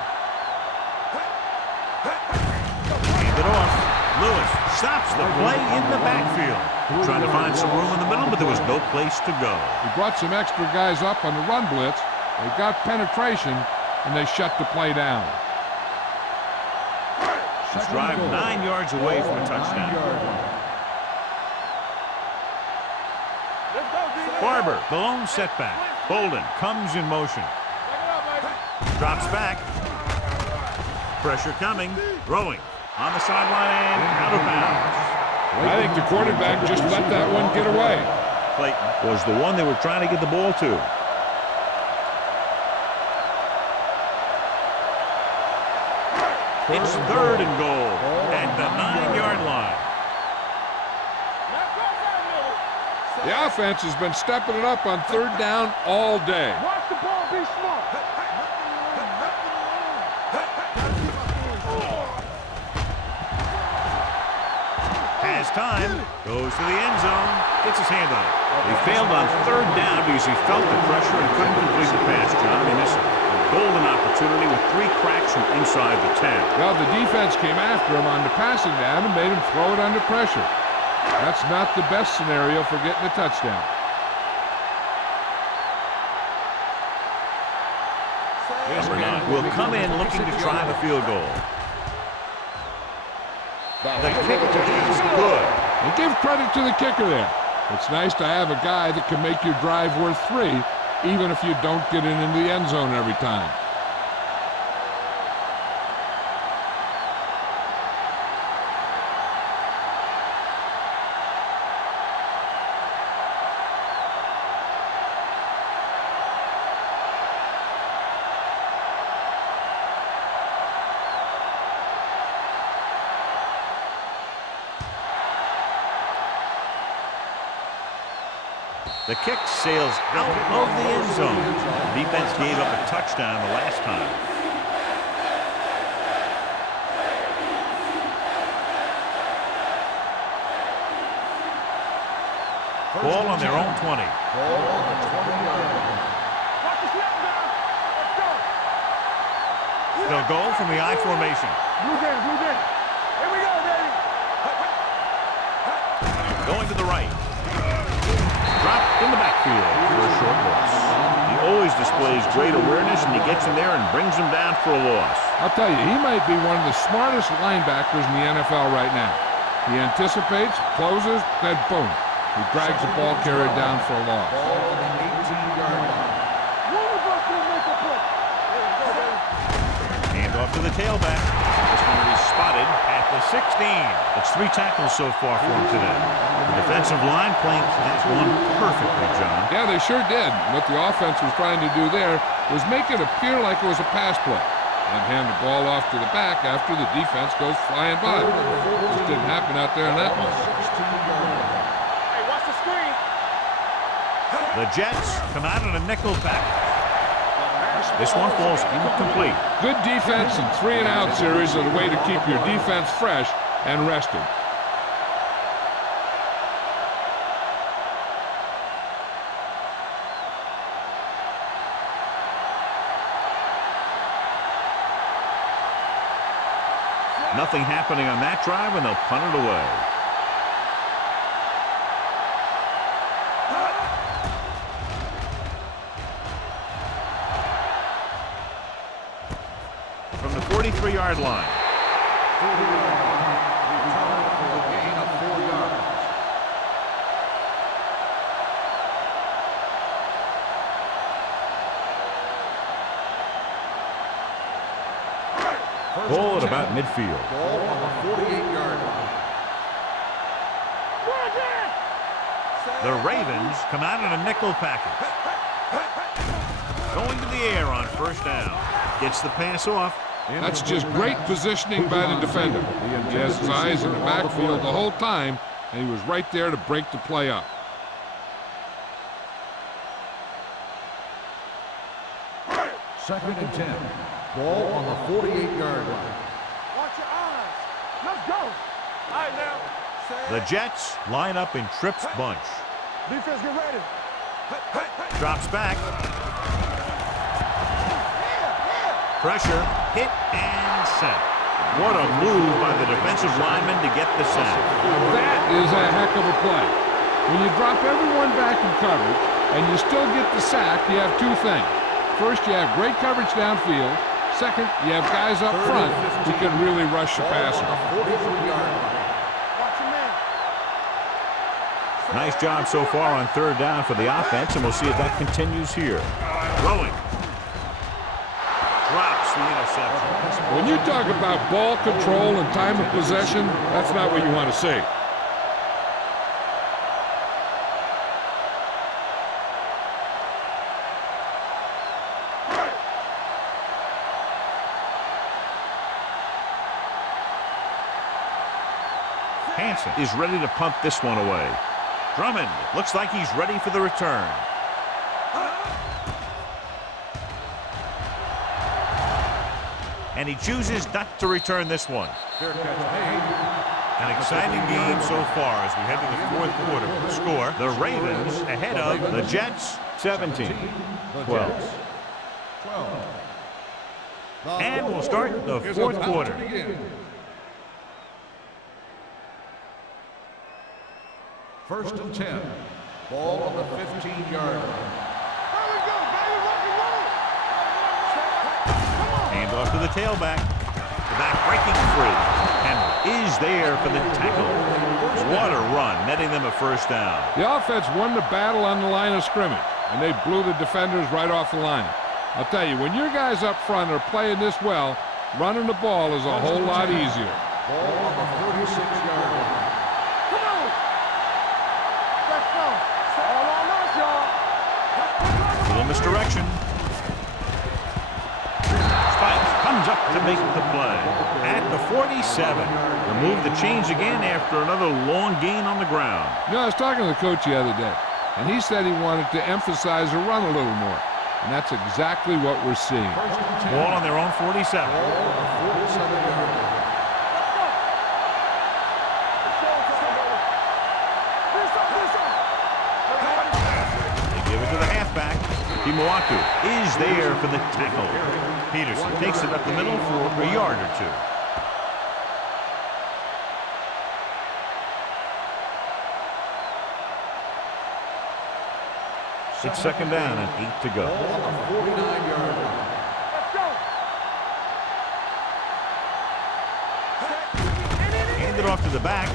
Hand it off. Lewis stops the play in the backfield. Trying to find some room in the middle, but there was no place to go. He brought some extra guys up on the run blitz. They got penetration, and they shut the play down. He's driving 9 yards away from a touchdown. Let's go, D. Barber, the lone setback. Bolden comes in motion. Take it up, baby. Drops back. Pressure coming. Throwing on the sideline and out of bounds. I think the quarterback just let that one get away. Clayton was the one they were trying to get the ball to. It's 3rd and goal at the 9-yard line. Now cross that middle. The offense has been stepping it up on third down all day. Watch the ball, be smart. Has time, goes to the end zone, gets his hand on it. He failed on third down because he felt the pressure and couldn't complete the pass, John. He missed a golden opportunity with 3 cracks from inside the 10. Well, the defense came after him on the passing down and made him throw it under pressure. That's not the best scenario for getting a touchdown. Number 9 will come in looking to try the field goal. The kick is good. And give credit to the kicker there. It's nice to have a guy that can make your drive worth 3, even if you don't get it into the end zone every time. The kick sails out of the end zone. The defense gave up a touchdown the last time. Ball on their own 20. Ball on the 20-yard line. Watch the snap now. Let's go. They'll go from the I formation. Blue game, blue game. Here we go, baby. Going to the right. Dropped in the backfield for a short loss. He always displays great awareness, and he gets in there and brings him down for a loss. I'll tell you, he might be one of the smartest linebackers in the NFL right now. He anticipates, closes, then boom. He drags the ball carrier down for a loss. Ball on the 18-yard line. One of us will make a play. Here we go, baby. Hand off to the tailback. This one is spotted at the 16. It's 3 tackles so far for him today. The defensive line playing that one perfectly, John. Yeah, they sure did. What the offense was trying to do there was make it appear like it was a pass play and hand the ball off to the back after the defense goes flying by. Just didn't happen out there in that one. Hey, watch the screen. The Jets come out in a nickel package. This one falls incomplete. Good defense and 3-and-out series are the way to keep your defense fresh and rested. Nothing happening on that drive, and they'll punt it away. From the 43-yard line. 40-yard line. Return for a gain of 4 yards. Ball at about midfield. Ball on the 48-yard line. The Ravens come out in a nickel package. Going to the air on first down. Gets the pass off. That's just great positioning by the defender. He has his eyes in the backfield the whole time, and he was right there to break the play up. Second and 10. Ball on the 48-yard line. Watch your eyes. Let's go. All right, now. The Jets line up in Tripp's bunch. Defense, get ready. Drops back. Pressure, hit, and sack. What a move by the defensive lineman to get the sack. That is a heck of a play. When you drop everyone back in coverage and you still get the sack, you have 2 things. First, you have great coverage downfield. Second, you have guys up front who can really rush the passer. Watch your man. Nice job so far on third down for the offense, and we'll see if that continues here. Throwing. Drops the interception. When you talk about ball control and time of possession, that's not what you want to see. Hansen is ready to punt this one away. Drummond looks like he's ready for the return. And he chooses not to return this one. Fair catch made. An exciting game so far as we head to the fourth quarter. The score, the Ravens ahead of the Jets 17-12. And we'll start the fourth quarter. First and 10. Ball on the 15-yard line. Hand off to the tailback. The back breaking free. Henry is there for the tackle. What a run, netting them a first down. The offense won the battle on the line of scrimmage, and they blew the defenders right off the line. I'll tell you, when your guys up front are playing this well, running the ball is a whole lot easier. Ball on the 36-yard line. Come on! Let's go! All on us, y'all! Little misdirection. Spikes comes up to make the play. At the 47. The move to change again after another long gain on the ground. You know, I was talking to the coach the other day, and he said he wanted to emphasize the run a little more. And that's exactly what we're seeing. Ball on their own 47. Ball on the 47-yard line. They give it to the halfback. Timuatu is there for the tackle. Peterson takes it up the middle for a yard or two. It's second down and 8 to go. Ball on the 49-yard line. Let's go! Hand it off to the back.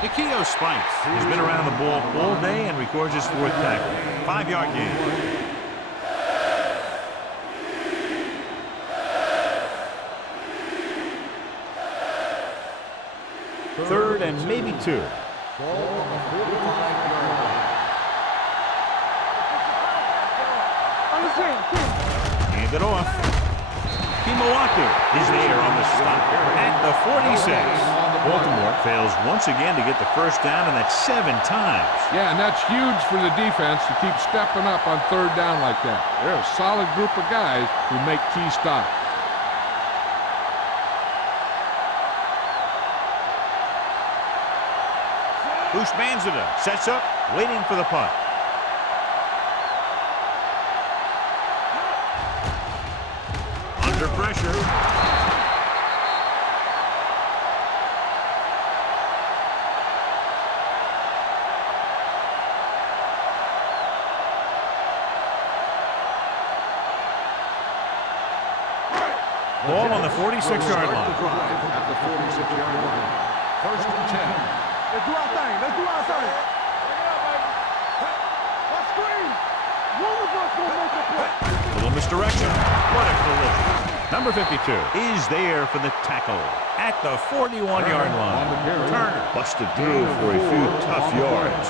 Nikio Spikes has been around the ball all day and records his fourth tackle. 5-yard gain. Third and maybe 2. Ball on the 45-yard line. Hand it off. Timuatu is there on the stop at the 46. Baltimore fails once again to get the first down, and that's 7 times. Yeah, and that's huge for the defense to keep stepping up on third down like that. They're a solid group of guys who make key stops. Bush Manzada sets up, waiting for the punt. Under pressure. Ball on the 46-yard line. At the 46-yard line. First and 10. Let's do our thing. Let's do our thing. Let's screen. One of us will make a play. Little misdirection. What a collision. Number 52 is there for the tackle at the 41-yard line. Turner busted through for a few tough yards.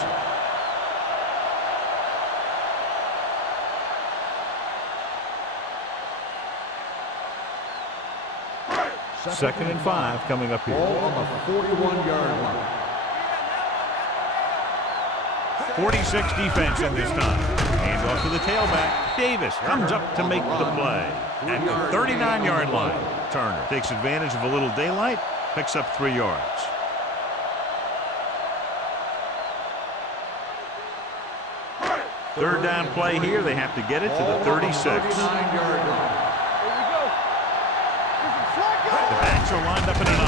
Second and 5 coming up here. Ball on the 41-yard line. 46 defense in this time. Hand off to the tailback. Davis comes up to make the play. At the 39-yard line, Turner takes advantage of a little daylight, picks up 3 yards. Third down play here. They have to get it to the 36. 39-yard line. Here we go. This is flag. The backs are lined up in a 9.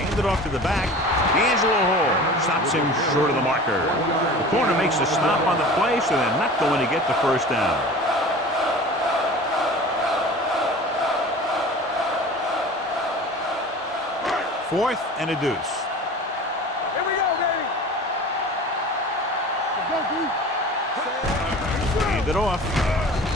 Hand it off to the back. D'Angelo Hall stops him short of the marker. The corner makes the stop on the play, so they're not going to get the first down. Fourth and a deuce. Here we go, baby. Let's go, dude. Hand it off.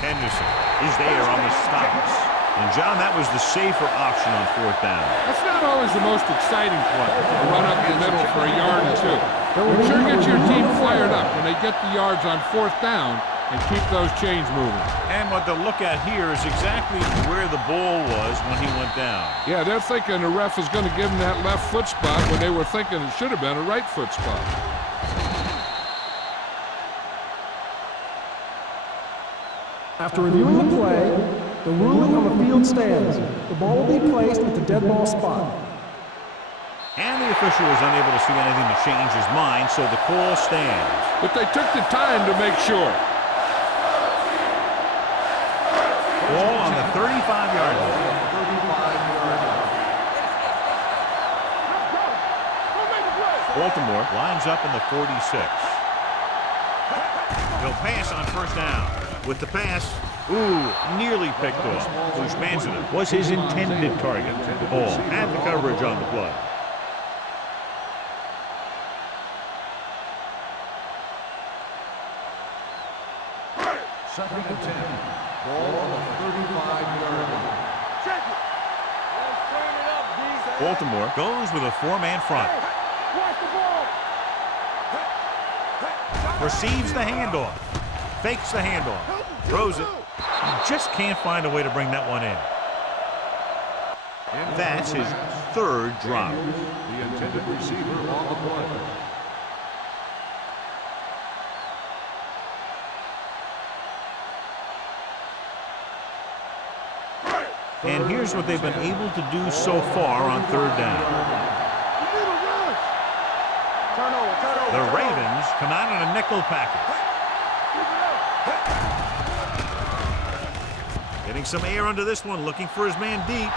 Henderson is there on the stops. And, John, that was the safer option on fourth down. That's not always the most exciting play, a run up the middle for a yard or two. But it sure gets your team fired up when they get the yards on fourth down and keep those chains moving. And what they'll look at here is exactly where the ball was when he went down. Yeah, they're thinking the ref is going to give him that left foot spot when they were thinking it should have been a right foot spot. After reviewing the play, the ruling on the field stands. The ball will be placed at the dead ball spot. And the official was unable to see anything to change his mind, so the call stands. But they took the time to make sure. Ball on the 35-yard line. Baltimore lines up in the 46. He'll pass on first down. With the pass, nearly picked off. Usmanzina was his intended target. Ball had the coverage on the play. Second and 10. Ball on the 35-yard line. Check it. Let's turn it up, D. Baltimore goes with a four-man front. Watch the ball. Receives the handoff. Fakes the handoff. Throws it. Just can't find a way to bring that one in. That's his third drop. The intended receiver on the play. And here's what they've been able to do so far on third down. The Ravens come out in a nickel package. Getting some air under this one, looking for his man deep.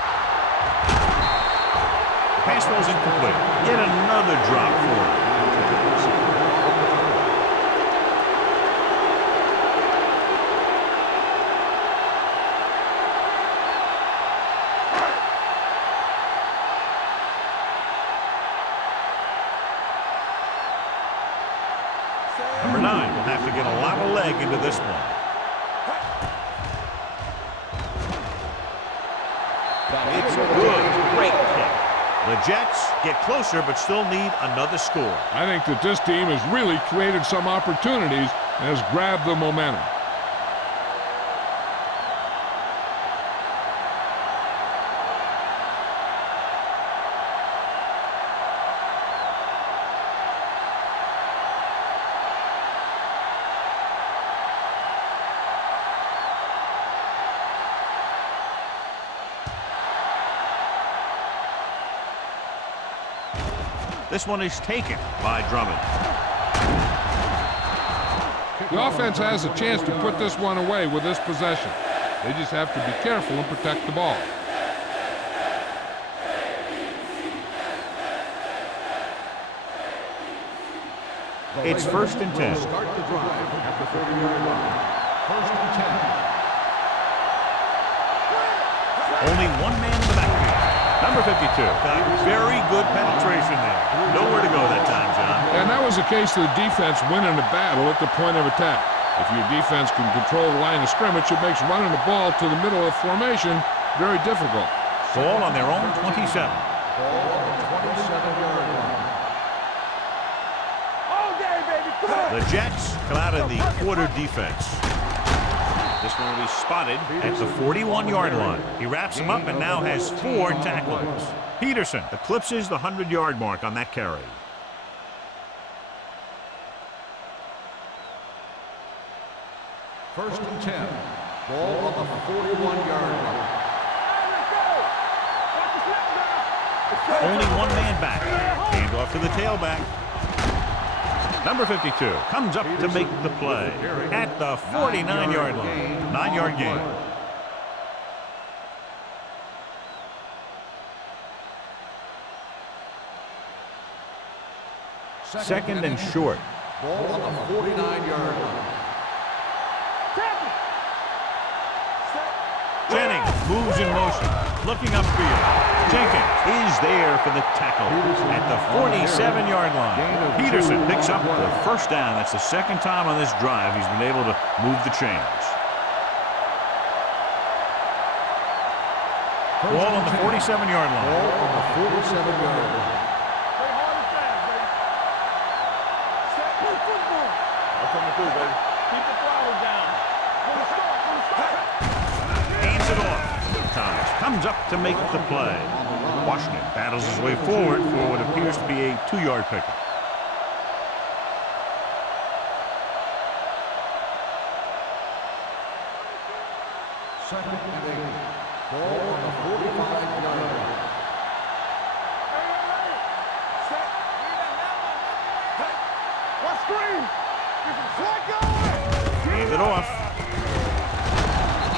The pass was incomplete. Yet another drop for him. Number 9 will have to get a lot of leg into this one. It's good. Great kick. The Jets get closer but still need another score. I think that this team has really created some opportunities and has grabbed the momentum. This one is taken by Drummond. The offense has a chance to put this one away with this possession. They just have to be careful and protect the ball. It's first and 10. Start the drive at the 30-yard line. First and 10. Only one man in the backfield. Number 52. Got very good penetration there. Nowhere to go that time, John. And that was the case of the defense winning the battle at the point of attack. If your defense can control the line of scrimmage, it makes running the ball to the middle of formation very difficult. Ball on their own 27. Ball on the 27-yard line. All day, baby. Come on. The Jets come out of the quarter defense. This one will be spotted at the 41-yard line. He wraps him up and now has 4 tackles. Peterson eclipses the 100-yard mark on that carry. First and 10. Ball on the 41-yard line. Only one man back. Hand off to the tailback. Number 52 comes up to make the play at the 49-yard line. 9-yard gain. Second and short. Ball on the 49-yard line. Jennings moves in motion, looking upfield. Jenkins is there for the tackle at the 47-yard line. Peterson picks up the first down. That's the second time on this drive he's been able to move the chains. Ball on the 47-yard line. Ball on the 47-yard line. Stay hard and fast, baby. Step, play football. That's coming through, baby. Keep the throttle down. From the start. Hands it off. Thomas comes up to make the play. Washington battles his way forward for what appears to be a 2-yard pickup. Second and 8. Ball on the 45-yard line. Set. What screen? Flag going. Hand it off.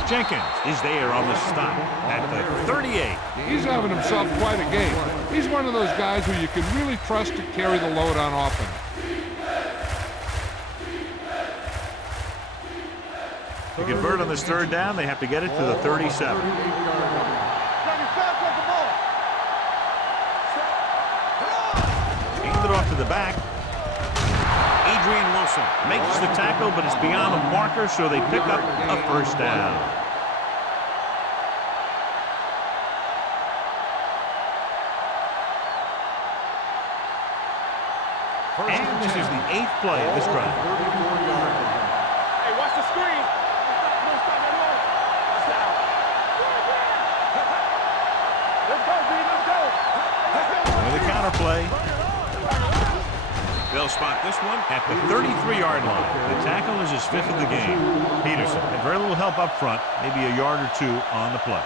Jenkins is there on the stop at the 38. He's having himself quite a game. He's one of those guys who you can really trust to carry the load on offense. To convert on this third down, they have to get it to the 37. Hand it off to the back. Adrian Wilson makes the tackle, but it's beyond the marker, so they pick up a first down. And this is the 8th play of this drive. Hey, watch the screen. Don't stop that long. That's out. Let's go, B. Let's go. With a counter play. They'll spot this one at the 33-yard line. The tackle is his 5th of the game. Peterson had very little help up front, maybe a yard or 2 on the play.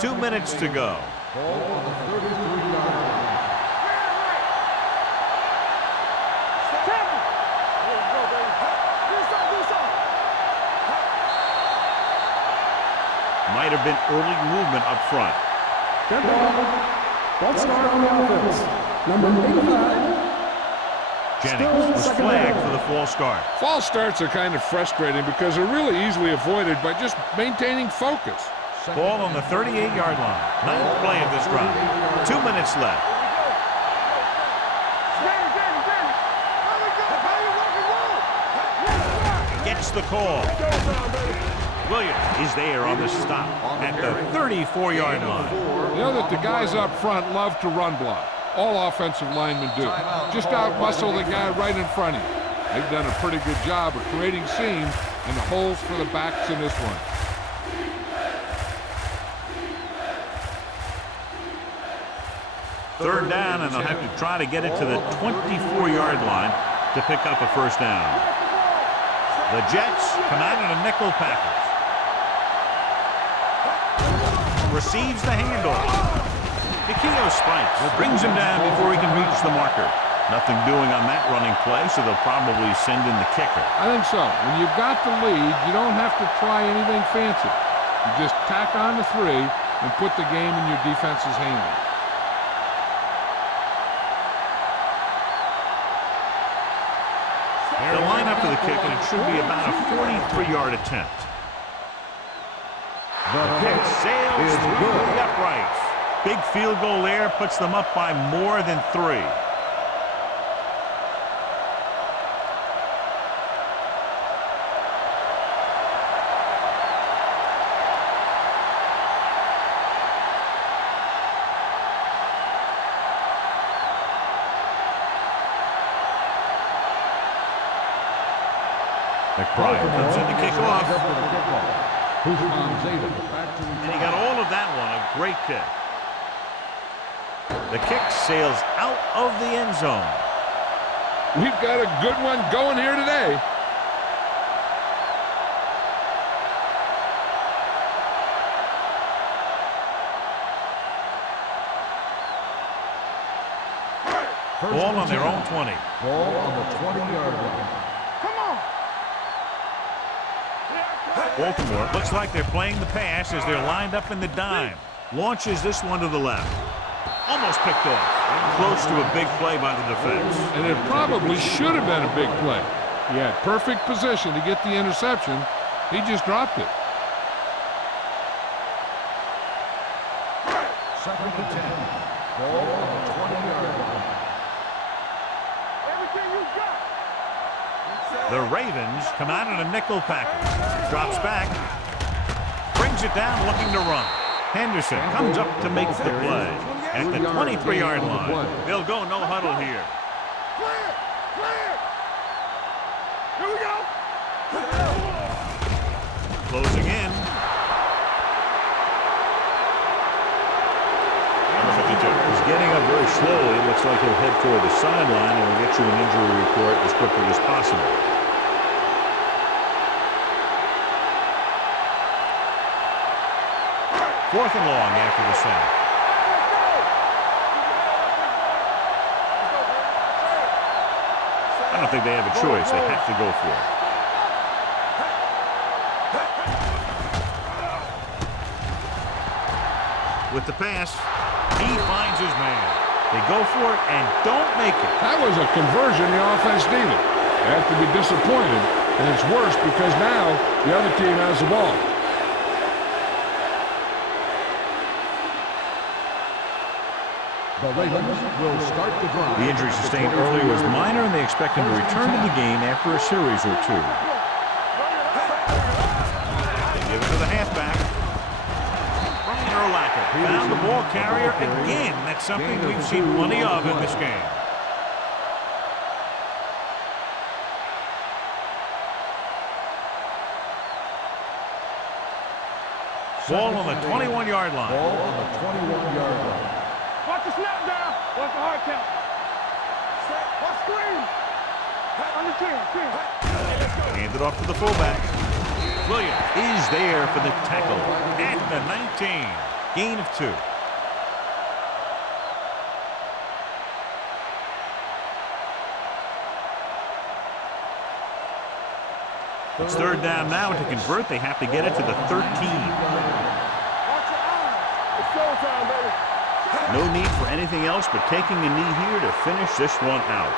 Two minutes to go. Ball on the 33-yard line. Might have been early movement up front. Dead ball. False start on the offense. Number 85. Jennings was flagged for the false start. False starts are kind of frustrating because they're really easily avoided by just maintaining focus. Ball on the 38-yard line. 9th play of this drive. 2 minutes left. Gets the call. Williams is there on the stop at the 34-yard line. You know that the guys up front love to run block. All offensive linemen do. Just out-muscle the guy right in front of you. They've done a pretty good job of creating seams and the holes for the backs in this one. Third down, and they'll have to try to get it to the 24-yard line to pick up a first down. The Jets come out in a nickel package. Receives the handoff. Kikio spikes. Brings him down before he can reach the marker. Nothing doing on that running play, so they'll probably send in the kicker. I think so. When you've got the lead, you don't have to try anything fancy. You just tack on the 3 and put the game in your defense's hands. They'll line up for the kick, and it should be about a 43-yard attempt. The kick sails through the uprights. Big field goal there puts them up by more than 3. McBride comes in to kick off. And he got all of that one, a great kick. The kick sails out of the end zone. We've got a good one going here today. Ball on their own 20. Ball on the 20-yard line. Baltimore looks like they're playing the pass as they're lined up in the dime. Launches this one to the left. Almost picked off. Close to a big play by the defense. And it probably should have been a big play. He had perfect position to get the interception. He just dropped it. Second and 10. Ball on the 20-yard line. Everything you got. The Ravens come out in a nickel package. Drops back. Brings it down looking to run. Henderson comes up to make the play. At the 23-yard line. They'll go no huddle here. Clear! Clear! Here we go! Closing in. He's getting up very slowly. Looks like he'll head toward the sideline and we'll get you an injury report as quickly as possible. Fourth and long after the sack. I don't think they have a choice. They have to go for it. With the pass, he finds his man. They go for it and don't make it. That was a conversion the offense needed. They have to be disappointed, and it's worse because now the other team has the ball. The Ravens will start the drive. The injury sustained earlier was minor, and they expect him to return to the game after a series or two. They give it to the halfback. Brian Urlacher found the ball carrier again. That's something we've seen plenty of in this game. Ball on the 21-yard line. Ball on the 21-yard line. Watch the snap down. Watch the hard count. Watch screen. On the 10. Handed off to the fullback. Williams is there for the tackle at the 19. Gain of 2. It's third down now. To convert, they have to get it to the 13. Watch your eyes. It's showtime, baby. No need for anything else but taking a knee here to finish this one out.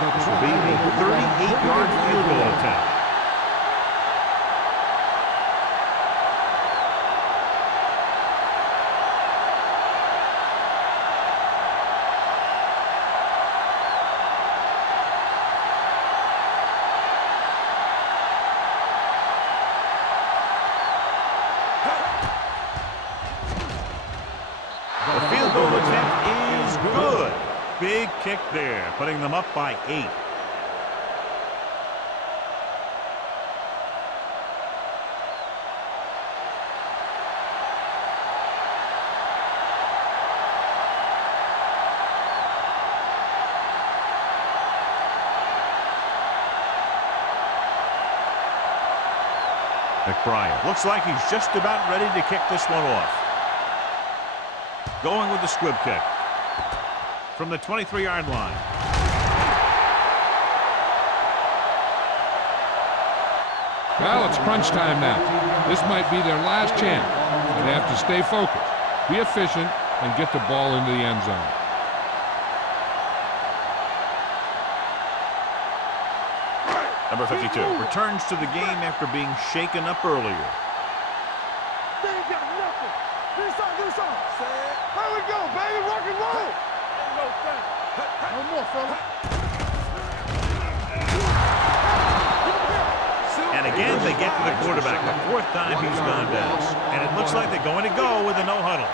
This will be a 38-yard field goal attempt. The field goal attempt is good. Big kick there, putting them up by 8. McBride looks like he's just about ready to kick this one off. Going with the squib kick from the 23-yard line. Well, it's crunch time now. This might be their last chance. They have to stay focused, be efficient, and get the ball into the end zone. Number 52 returns to the game after being shaken up earlier. They ain't got nothing. Do something. Here we go, baby. Rock and roll. Ain't no thing. No more, fella. And again, they get to the quarterback. The 4th time he's gone down. And it looks like they're going to go with a no huddle.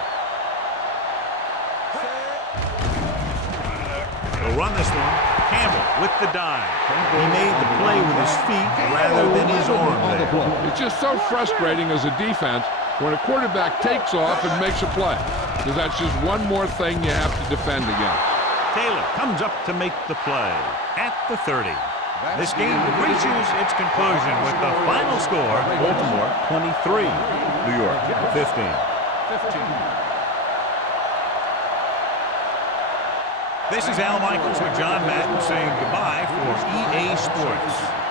They'll run this one. Campbell with the dive. He made the play with his feet rather than his arm there. It's just so frustrating as a defense when a quarterback takes off and makes a play, because that's just one more thing you have to defend against. Taylor comes up to make the play at the 30. This game reaches its conclusion with the final score, Baltimore 23, New York 15. This is Al Michaels with John Madden saying goodbye for EA Sports.